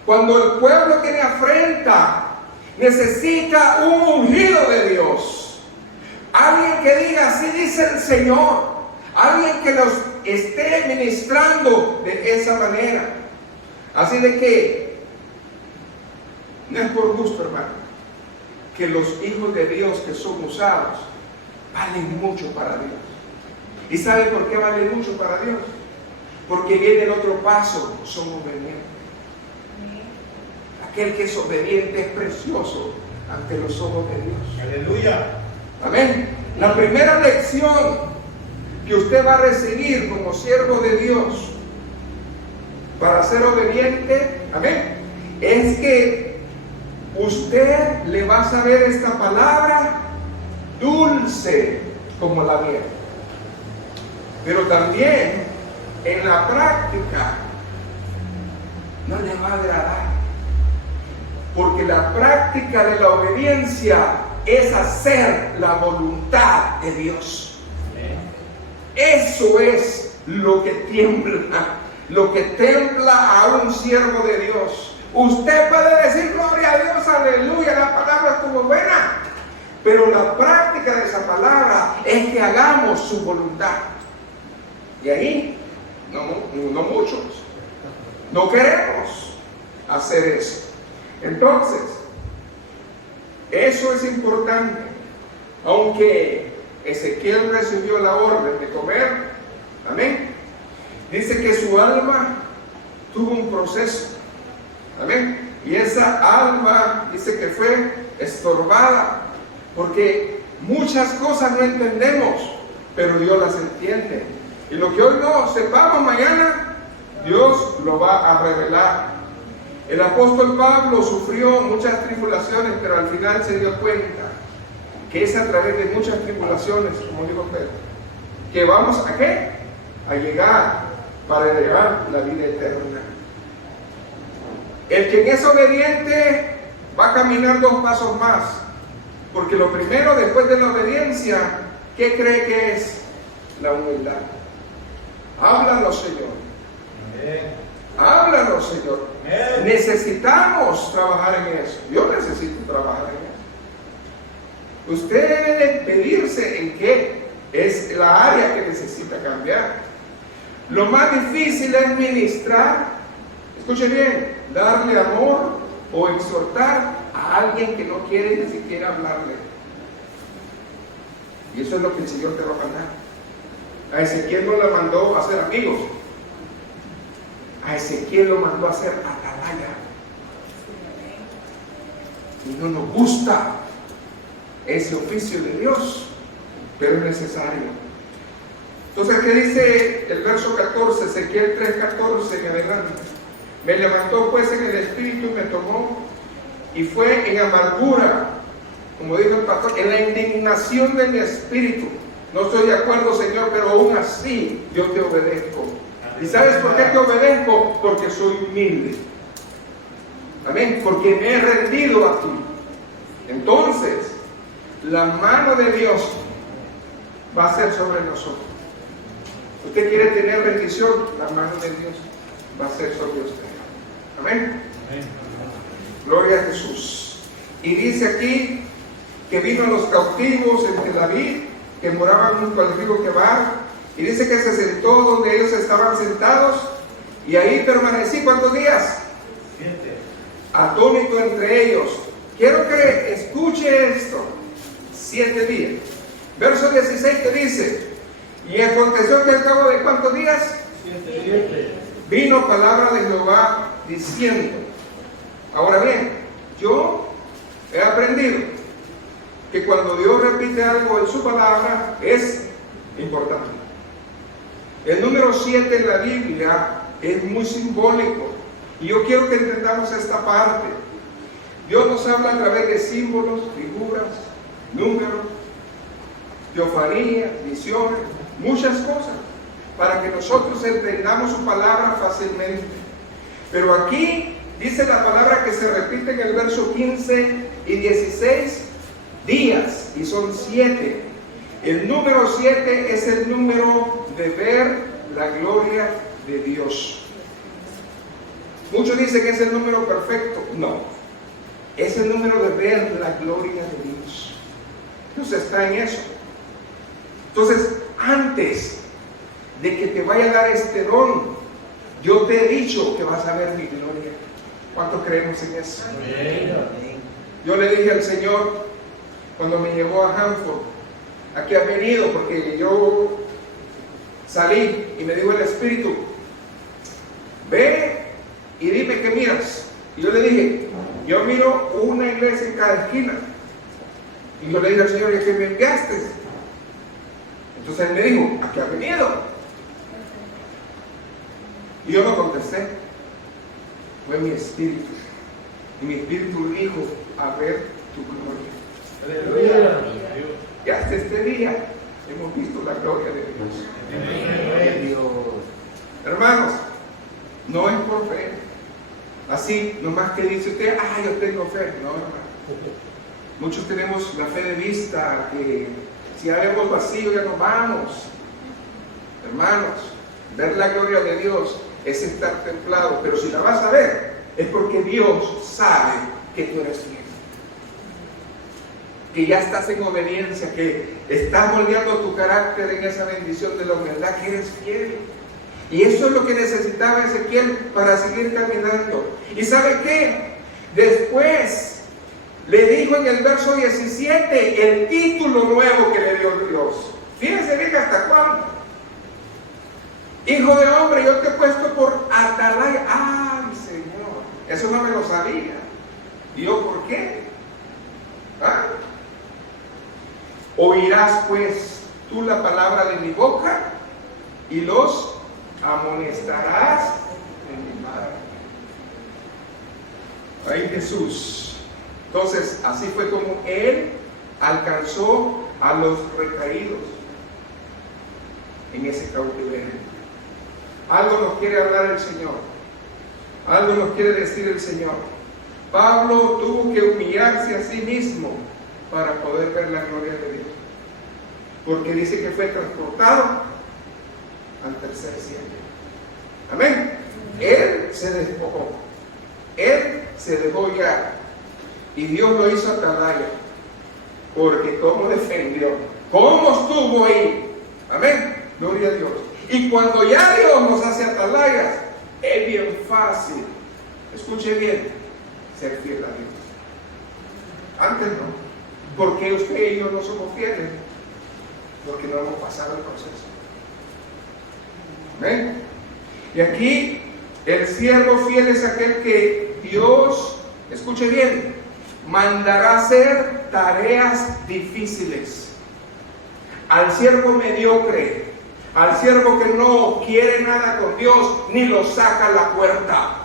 Cuando el pueblo tiene afrenta, necesita un ungido de Dios. Alguien que diga, así dice el Señor. Alguien que los esté ministrando de esa manera. Así de que no es por gusto, hermano, que los hijos de Dios que son usados valen mucho para Dios. ¿Y sabe por qué valen mucho para Dios? Porque viene el otro paso, son obedientes. Aquel que es obediente es precioso ante los ojos de Dios. Aleluya. Amén. La primera lección que usted va a recibir como siervo de Dios para ser obediente, amén, es que usted le va a saber esta palabra dulce como la miel. Pero también en la práctica no le va a agradar, porque la práctica de la obediencia es hacer la voluntad de Dios. Eso es lo que templa a un siervo de Dios. Usted puede decir gloria a Dios, aleluya, la palabra estuvo buena, pero la práctica de esa palabra es que hagamos su voluntad. Y ahí no muchos no queremos hacer eso. Entonces, eso es importante. Aunque Ezequiel recibió la orden de comer, amén, dice que su alma tuvo un proceso, amén, y esa alma dice que fue estorbada, porque muchas cosas no entendemos, pero Dios las entiende, y lo que hoy no sepamos mañana, Dios lo va a revelar. El apóstol Pablo sufrió muchas tribulaciones, pero al final se dio cuenta que es a través de muchas tribulaciones, como dijo Pedro, que vamos a ¿qué? A llegar para llevar la vida eterna. El que es obediente va a caminar 2 pasos más, porque lo primero después de la obediencia, ¿qué cree que es? La humildad. Háblanos, Señor. Háblanos, Señor. Necesitamos trabajar en eso. Yo necesito trabajar en eso. Usted debe pedirse en qué es la área que necesita cambiar. Lo más difícil es ministrar, escuche bien, darle amor o exhortar a alguien que no quiere ni siquiera hablarle. Y eso es lo que el Señor te va a mandar. A Ezequiel no lo mandó a ser amigos. A Ezequiel lo mandó a ser atalaya. Y no nos gusta ese oficio de Dios, pero es necesario. Entonces, ¿qué dice el verso 14? Ezequiel 3:14 en adelante. Me levantó pues en el espíritu y me tomó, y fue en amargura, como dijo el pastor, en la indignación de mi espíritu. No estoy de acuerdo, Señor, pero aún así yo te obedezco. ¿Y sabes por qué te obedezco? Porque soy humilde. Amén. Porque me he rendido a ti. Entonces, la mano de Dios va a ser sobre nosotros. Usted quiere tener bendición, la mano de Dios va a ser sobre usted. Amén. Amén. Gloria a Jesús. Y dice aquí que vino a los cautivos en Tel Aviv, que moraban junto al río Quebar. Y dice que se sentó donde ellos estaban sentados, y ahí permanecí, ¿cuántos días? 7. Atónito entre ellos. Quiero que escuche esto. 7 días. Verso 16 que dice: y aconteció que al cabo de ¿cuántos días? 7. Vino palabra de Jehová diciendo. Ahora bien, yo he aprendido que cuando Dios repite algo en su palabra es importante. El número 7 en la Biblia es muy simbólico, y yo quiero que entendamos esta parte. Dios nos habla a través de símbolos, figuras, números, teofanías, visiones, muchas cosas, para que nosotros entendamos su palabra fácilmente. Pero aquí dice la palabra que se repite en el verso 15 y 16, días, y son 7. El número 7 es el número de ver la gloria de Dios. Muchos dicen que es el número perfecto. No, es el número de ver la gloria de Dios. Dios está en eso. Entonces, antes de que te vaya a dar este don, yo te he dicho que vas a ver mi gloria. ¿Cuánto creemos en eso? Yo le dije al Señor cuando me llevó a Hanford: aquí ha venido, porque yo salí y me dijo el Espíritu: ve y dime qué miras. Y yo le dije: yo miro una iglesia en cada esquina. Y yo le dije al Señor: ¿y a qué me enviaste? Entonces él me dijo: aquí ha venido. Y yo no contesté. fue mi espíritu. Y mi espíritu dijo, a ver tu gloria. Aleluya. Y hasta este día hemos visto la gloria de Dios. Hermanos, no es por fe. Así, nomás que dice usted, yo tengo fe. No, hermano. Muchos tenemos la fe de vista, que si haremos vacío ya nos vamos. Hermanos, ver la gloria de Dios es estar templado, pero si la vas a ver, es porque Dios sabe que tú eres fiel, que ya estás en obediencia, que estás moldeando tu carácter en esa bendición de la humildad, que eres fiel. Y eso es lo que necesitaba Ezequiel para seguir caminando. ¿Y sabe qué? Después le dijo en el verso 17 el título nuevo que le dio Dios. Fíjense bien hasta cuándo. Hijo de hombre, yo te he puesto por atalaya. ¡Ay, Señor! Eso no me lo sabía. ¿Y yo por qué? Oirás pues tú la palabra de mi boca y los amonestarás en mi mano. Ay, Jesús. Entonces, así fue como Él alcanzó a los recaídos en ese cautiverio. Algo nos quiere hablar el Señor. Algo nos quiere decir el Señor. Pablo tuvo que humillarse a sí mismo para poder ver la gloria de Dios. Porque dice que fue transportado al tercer cielo. Amén. Él se despojó. Él se dejó ya. Y Dios lo hizo atalaya. Porque cómo defendió, cómo estuvo ahí. Amén. Gloria a Dios. Y cuando ya Dios nos hace atalayas, es bien fácil, escuche bien, ser fiel a Dios. Antes no. ¿Por qué usted y yo no somos fieles? Porque no hemos pasado el proceso. ¿Ven? Y aquí el siervo fiel es aquel que Dios, escuche bien, mandará hacer tareas difíciles. Al siervo mediocre, al siervo que no quiere nada con Dios, ni lo saca a la puerta.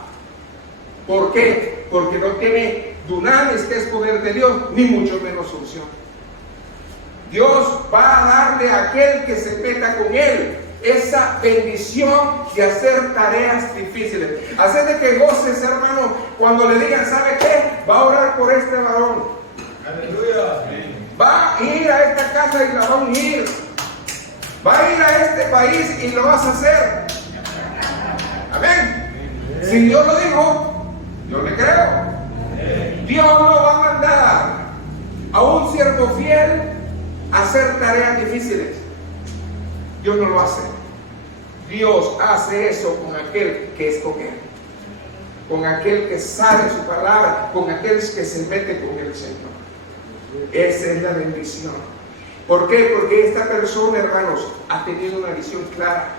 ¿Por qué? Porque no tiene dunamis, que es poder de Dios, ni mucho menos unción. Dios va a darle a aquel que se meta con Él esa bendición de hacer tareas difíciles. Así de que goces, hermano, cuando le digan, ¿sabe qué? Va a orar por este varón. Aleluya. Va a ir a esta casa y la va a unir. Va a ir a este país y lo vas a hacer. Amén. Si Dios lo dijo, yo le creo. Dios no va a mandar a un siervo fiel a hacer tareas difíciles. Dios no lo hace. Dios hace eso con aquel que es con Él, con aquel que sabe su palabra, con aquel que se mete con el Señor. Esa es la bendición. ¿Por qué? Porque esta persona, hermanos, ha tenido una visión clara.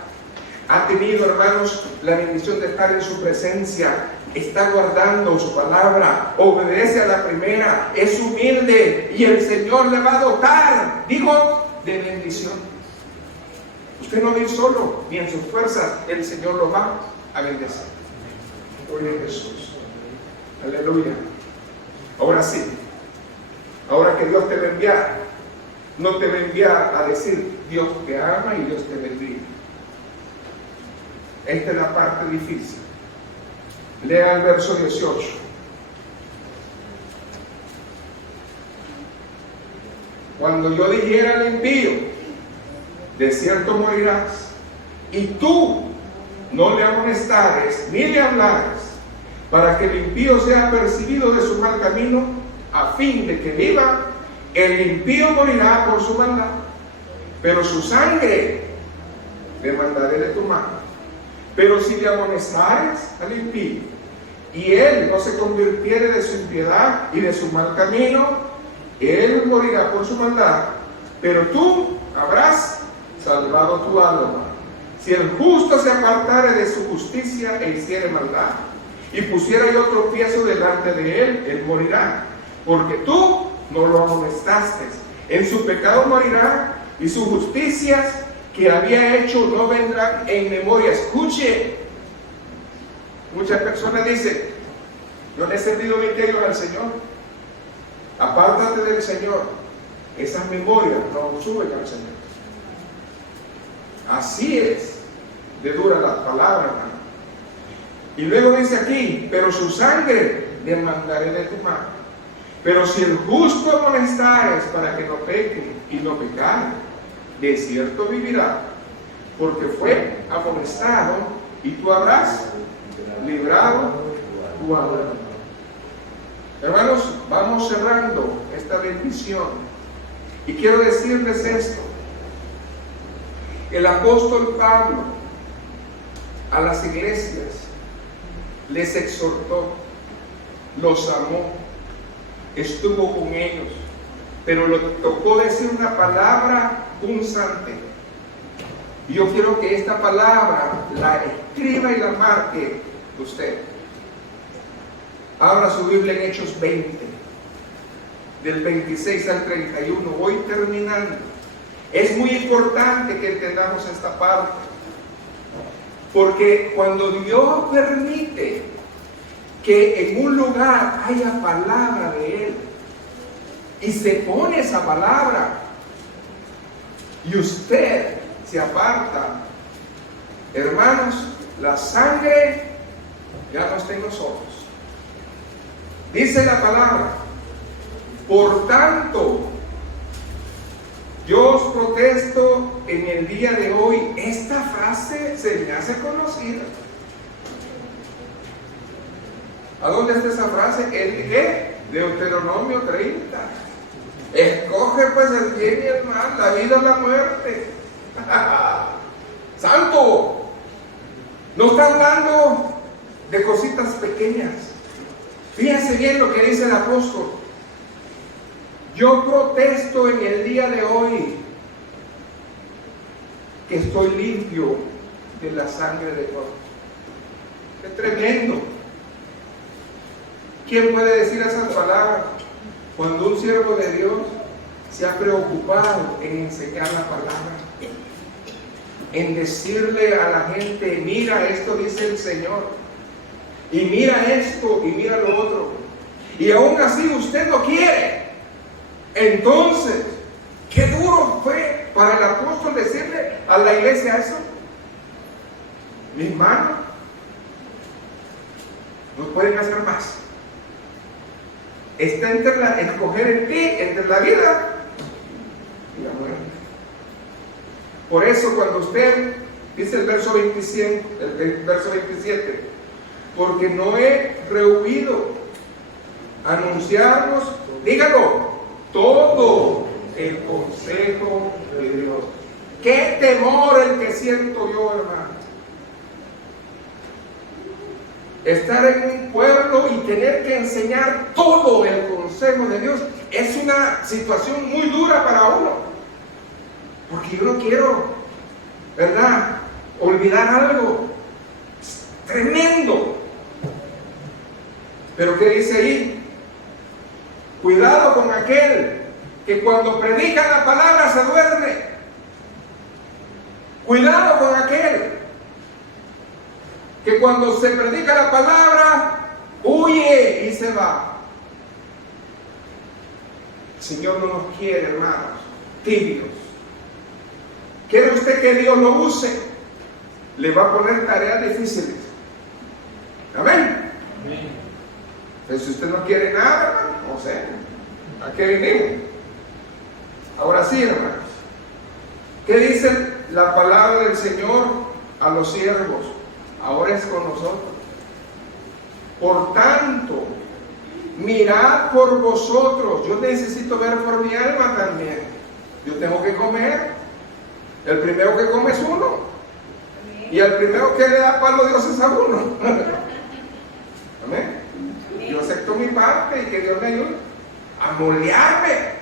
Ha tenido, hermanos, la bendición de estar en su presencia. Está guardando su palabra. Obedece a la primera. Es humilde. Y el Señor le va a dotar, digo, de bendición. Usted no va a ir solo, ni en sus fuerzas. El Señor lo va a bendecir. Gloria a Jesús. Aleluya. Ahora sí. Ahora que Dios te va a enviar, no te va a enviar a decir Dios te ama y Dios te bendiga. Esta es la parte difícil. Lea el verso 18. Cuando yo dijera al impío, de cierto morirás, y tú no le amonestares ni le hablares, para que el impío sea percibido de su mal camino, a fin de que viva, el impío morirá por su maldad, pero su sangre demandaré de tu mano. Pero si le amonestares al impío, y él no se convirtiere de su impiedad y de su mal camino, él morirá por su maldad, pero tú habrás salvado tu alma. Si el justo se apartare de su justicia e hiciere maldad, y pusiera yo tropiezo delante de él, él morirá, porque tú no lo amonestaste. En su pecado morirá, y sus justicias que había hecho no vendrán en memoria. Escuche, muchas personas dicen, Yo le he servido 20 años al Señor. Apártate del Señor. Esas memorias no suben al Señor. Así es de dura la palabra, hermano. Y luego dice aquí, pero su sangre demandaré de tu mano. Pero si el justo amonestares para que no peque y no pecare, de cierto vivirá, porque fue amonestado y tú habrás librado tu alma. Hermanos, vamos cerrando esta bendición y quiero decirles esto. El apóstol Pablo a las iglesias les exhortó, los amó, estuvo con ellos, pero le tocó decir una palabra punzante. Y yo quiero que esta palabra la escriba y la marque usted. Abra su Biblia en Hechos 20, del 26 al 31. Voy terminando. Es muy importante que entendamos esta parte, porque cuando Dios permite que en un lugar haya palabra de Él y se pone esa palabra y usted se aparta, hermanos, la sangre ya no está en nosotros. Dice la palabra, por tanto, yo os protesto en el día de hoy. Esta frase se me hace conocida. ¿A dónde está esa frase? ¿En qué? Deuteronomio 30. Escoge pues el bien y el mal, la vida o la muerte. ¡Santo! No está hablando de cositas pequeñas. Fíjense bien lo que dice el apóstol. Yo protesto en el día de hoy que estoy limpio de la sangre de Dios. ¡Qué tremendo! ¿Quién puede decir esas palabras? Cuando un siervo de Dios se ha preocupado en enseñar la palabra, en decirle a la gente, mira, esto dice el Señor, y mira esto, y mira lo otro, y aún así usted no quiere. Entonces, qué duro fue para el apóstol decirle a la iglesia eso. Mis manos no pueden hacer más. Está entre escoger en ti, entre la vida y la muerte. Por eso cuando usted dice el verso 27, porque no he rehuido anunciarnos, dígalo, todo el consejo de Dios. Qué temor el que siento yo, hermano. Estar en un pueblo y tener que enseñar todo el consejo de Dios es una situación muy dura para uno. Porque yo no quiero, ¿verdad?, olvidar algo. Es tremendo. Pero ¿qué dice ahí? Cuidado con aquel que cuando predica la palabra se duerme. Cuidado con aquel que cuando se predica la palabra huye y se va. El Señor no nos quiere, hermanos, tibios. ¿Quiere usted que Dios lo use? Le va a poner tareas difíciles. Amén. Amén. Entonces, si usted no quiere nada, hermano, no sé, ¿a qué venimos? Ahora sí, hermanos, ¿qué dice la palabra del Señor a los siervos? Ahora es con nosotros. Por tanto, mirad por vosotros. Yo necesito ver por mi alma también. Yo tengo que comer. El primero que come es uno. Y el primero que le da palo a Dios es a uno. Amén. Yo acepto mi parte y que Dios me ayude a moldearme.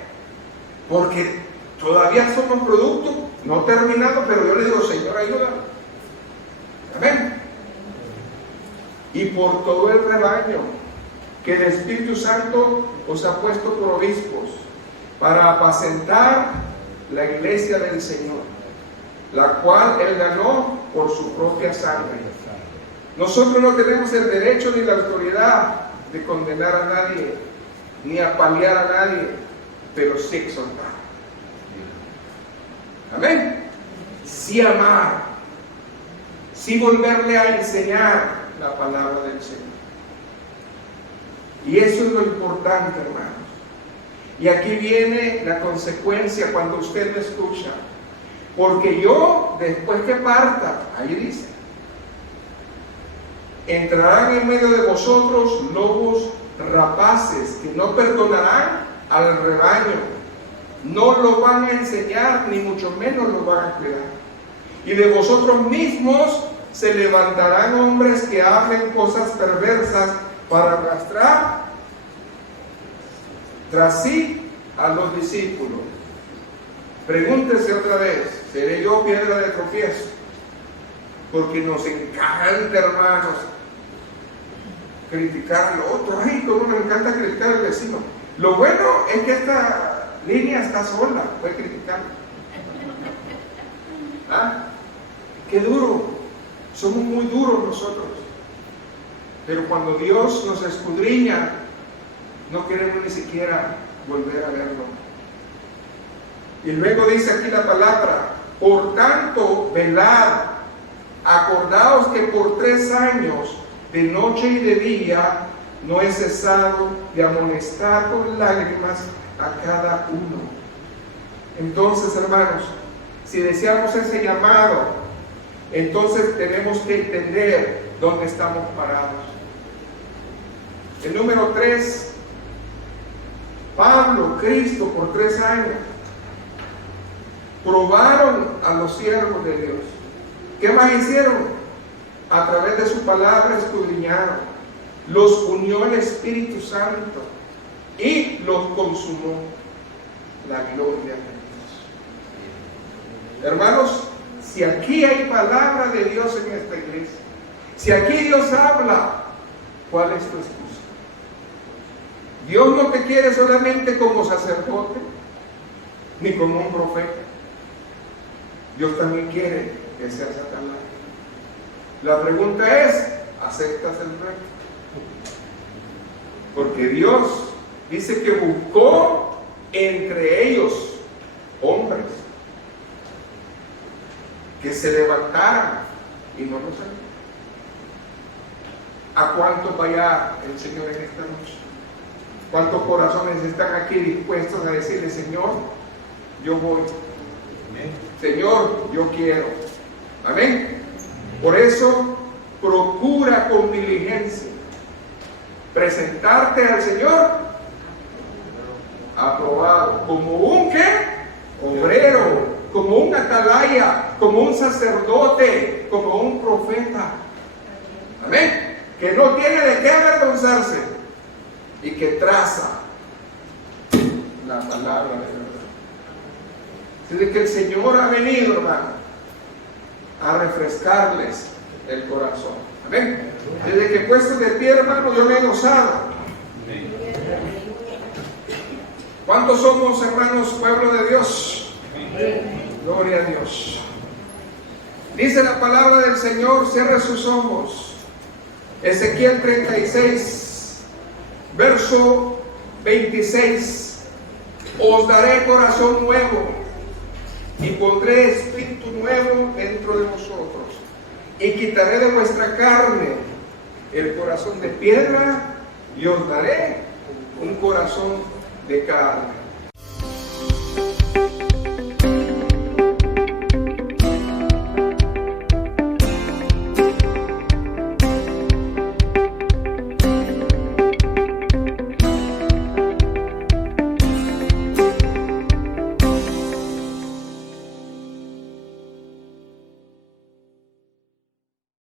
Porque todavía somos productos no terminados, pero yo le digo, Señor, ayúdame. Amén. Y por todo el rebaño que el Espíritu Santo os ha puesto por obispos para apacentar la iglesia del Señor, la cual Él ganó por su propia sangre. Nosotros no tenemos el derecho ni la autoridad de condenar a nadie, ni apalear a nadie, pero sí exhortar. Amén. Sí amar, sí volverle a enseñar la palabra del Señor. Y eso es lo importante, hermanos. Y aquí viene la consecuencia cuando usted me escucha. Porque yo, después que parta, ahí dice, entrarán en medio de vosotros lobos rapaces que no perdonarán al rebaño, no lo van a enseñar, ni mucho menos lo van a cuidar. Y de vosotros mismos se levantarán hombres que hablen cosas perversas para arrastrar tras sí a los discípulos. Pregúntese otra vez, ¿seré yo piedra de tropiezo? Porque nos encanta, hermanos, criticar al otro. Ay, cómo me encanta criticar al vecino. Lo bueno es que esta línea está sola, puede criticar. ¿Ah? Qué duro. Somos muy duros nosotros. Pero cuando Dios nos escudriña, no queremos ni siquiera volver a verlo. Y luego dice aquí la palabra, por tanto, velad, acordaos que por 3 años, de noche y de día, no he cesado de amonestar con lágrimas a cada uno. Entonces, hermanos, si deseamos ese llamado, entonces tenemos que entender dónde estamos parados. El número 3, Pablo, Cristo, por 3 años, probaron a los siervos de Dios. ¿Qué más hicieron? A través de su palabra escudriñaron, los unió el Espíritu Santo y los consumó. La gloria de Dios. Hermanos, si aquí hay palabra de Dios en esta iglesia, si aquí Dios habla, ¿cuál es tu excusa? Dios no te quiere solamente como sacerdote, ni como un profeta. Dios también quiere que seas atalaya. La pregunta es, ¿aceptas el reto? Porque Dios dice que buscó entre ellos hombres que se levantaran y no lo salieron. ¿A cuántos vaya el Señor en esta noche? ¿Cuántos corazones están aquí dispuestos a decirle, Señor, yo voy? Señor, yo quiero. Amén. Por eso, procura con diligencia presentarte al Señor aprobado, como un ¿qué? Obrero, como un atalaya, como un sacerdote, como un profeta. Amén. Que no tiene de qué avergonzarse y que traza la palabra de verdad. Desde que el Señor ha venido, hermano, a refrescarles el corazón. Amén. Desde que he puesto de pie, hermano, yo me he gozado. ¿Cuántos somos, hermanos, pueblo de Dios? Gloria a Dios. Dice la palabra del Señor, cierre sus ojos. Ezequiel 36, verso 26. Os daré corazón nuevo y pondré espíritu nuevo dentro de vosotros, y quitaré de vuestra carne el corazón de piedra y os daré un corazón de carne.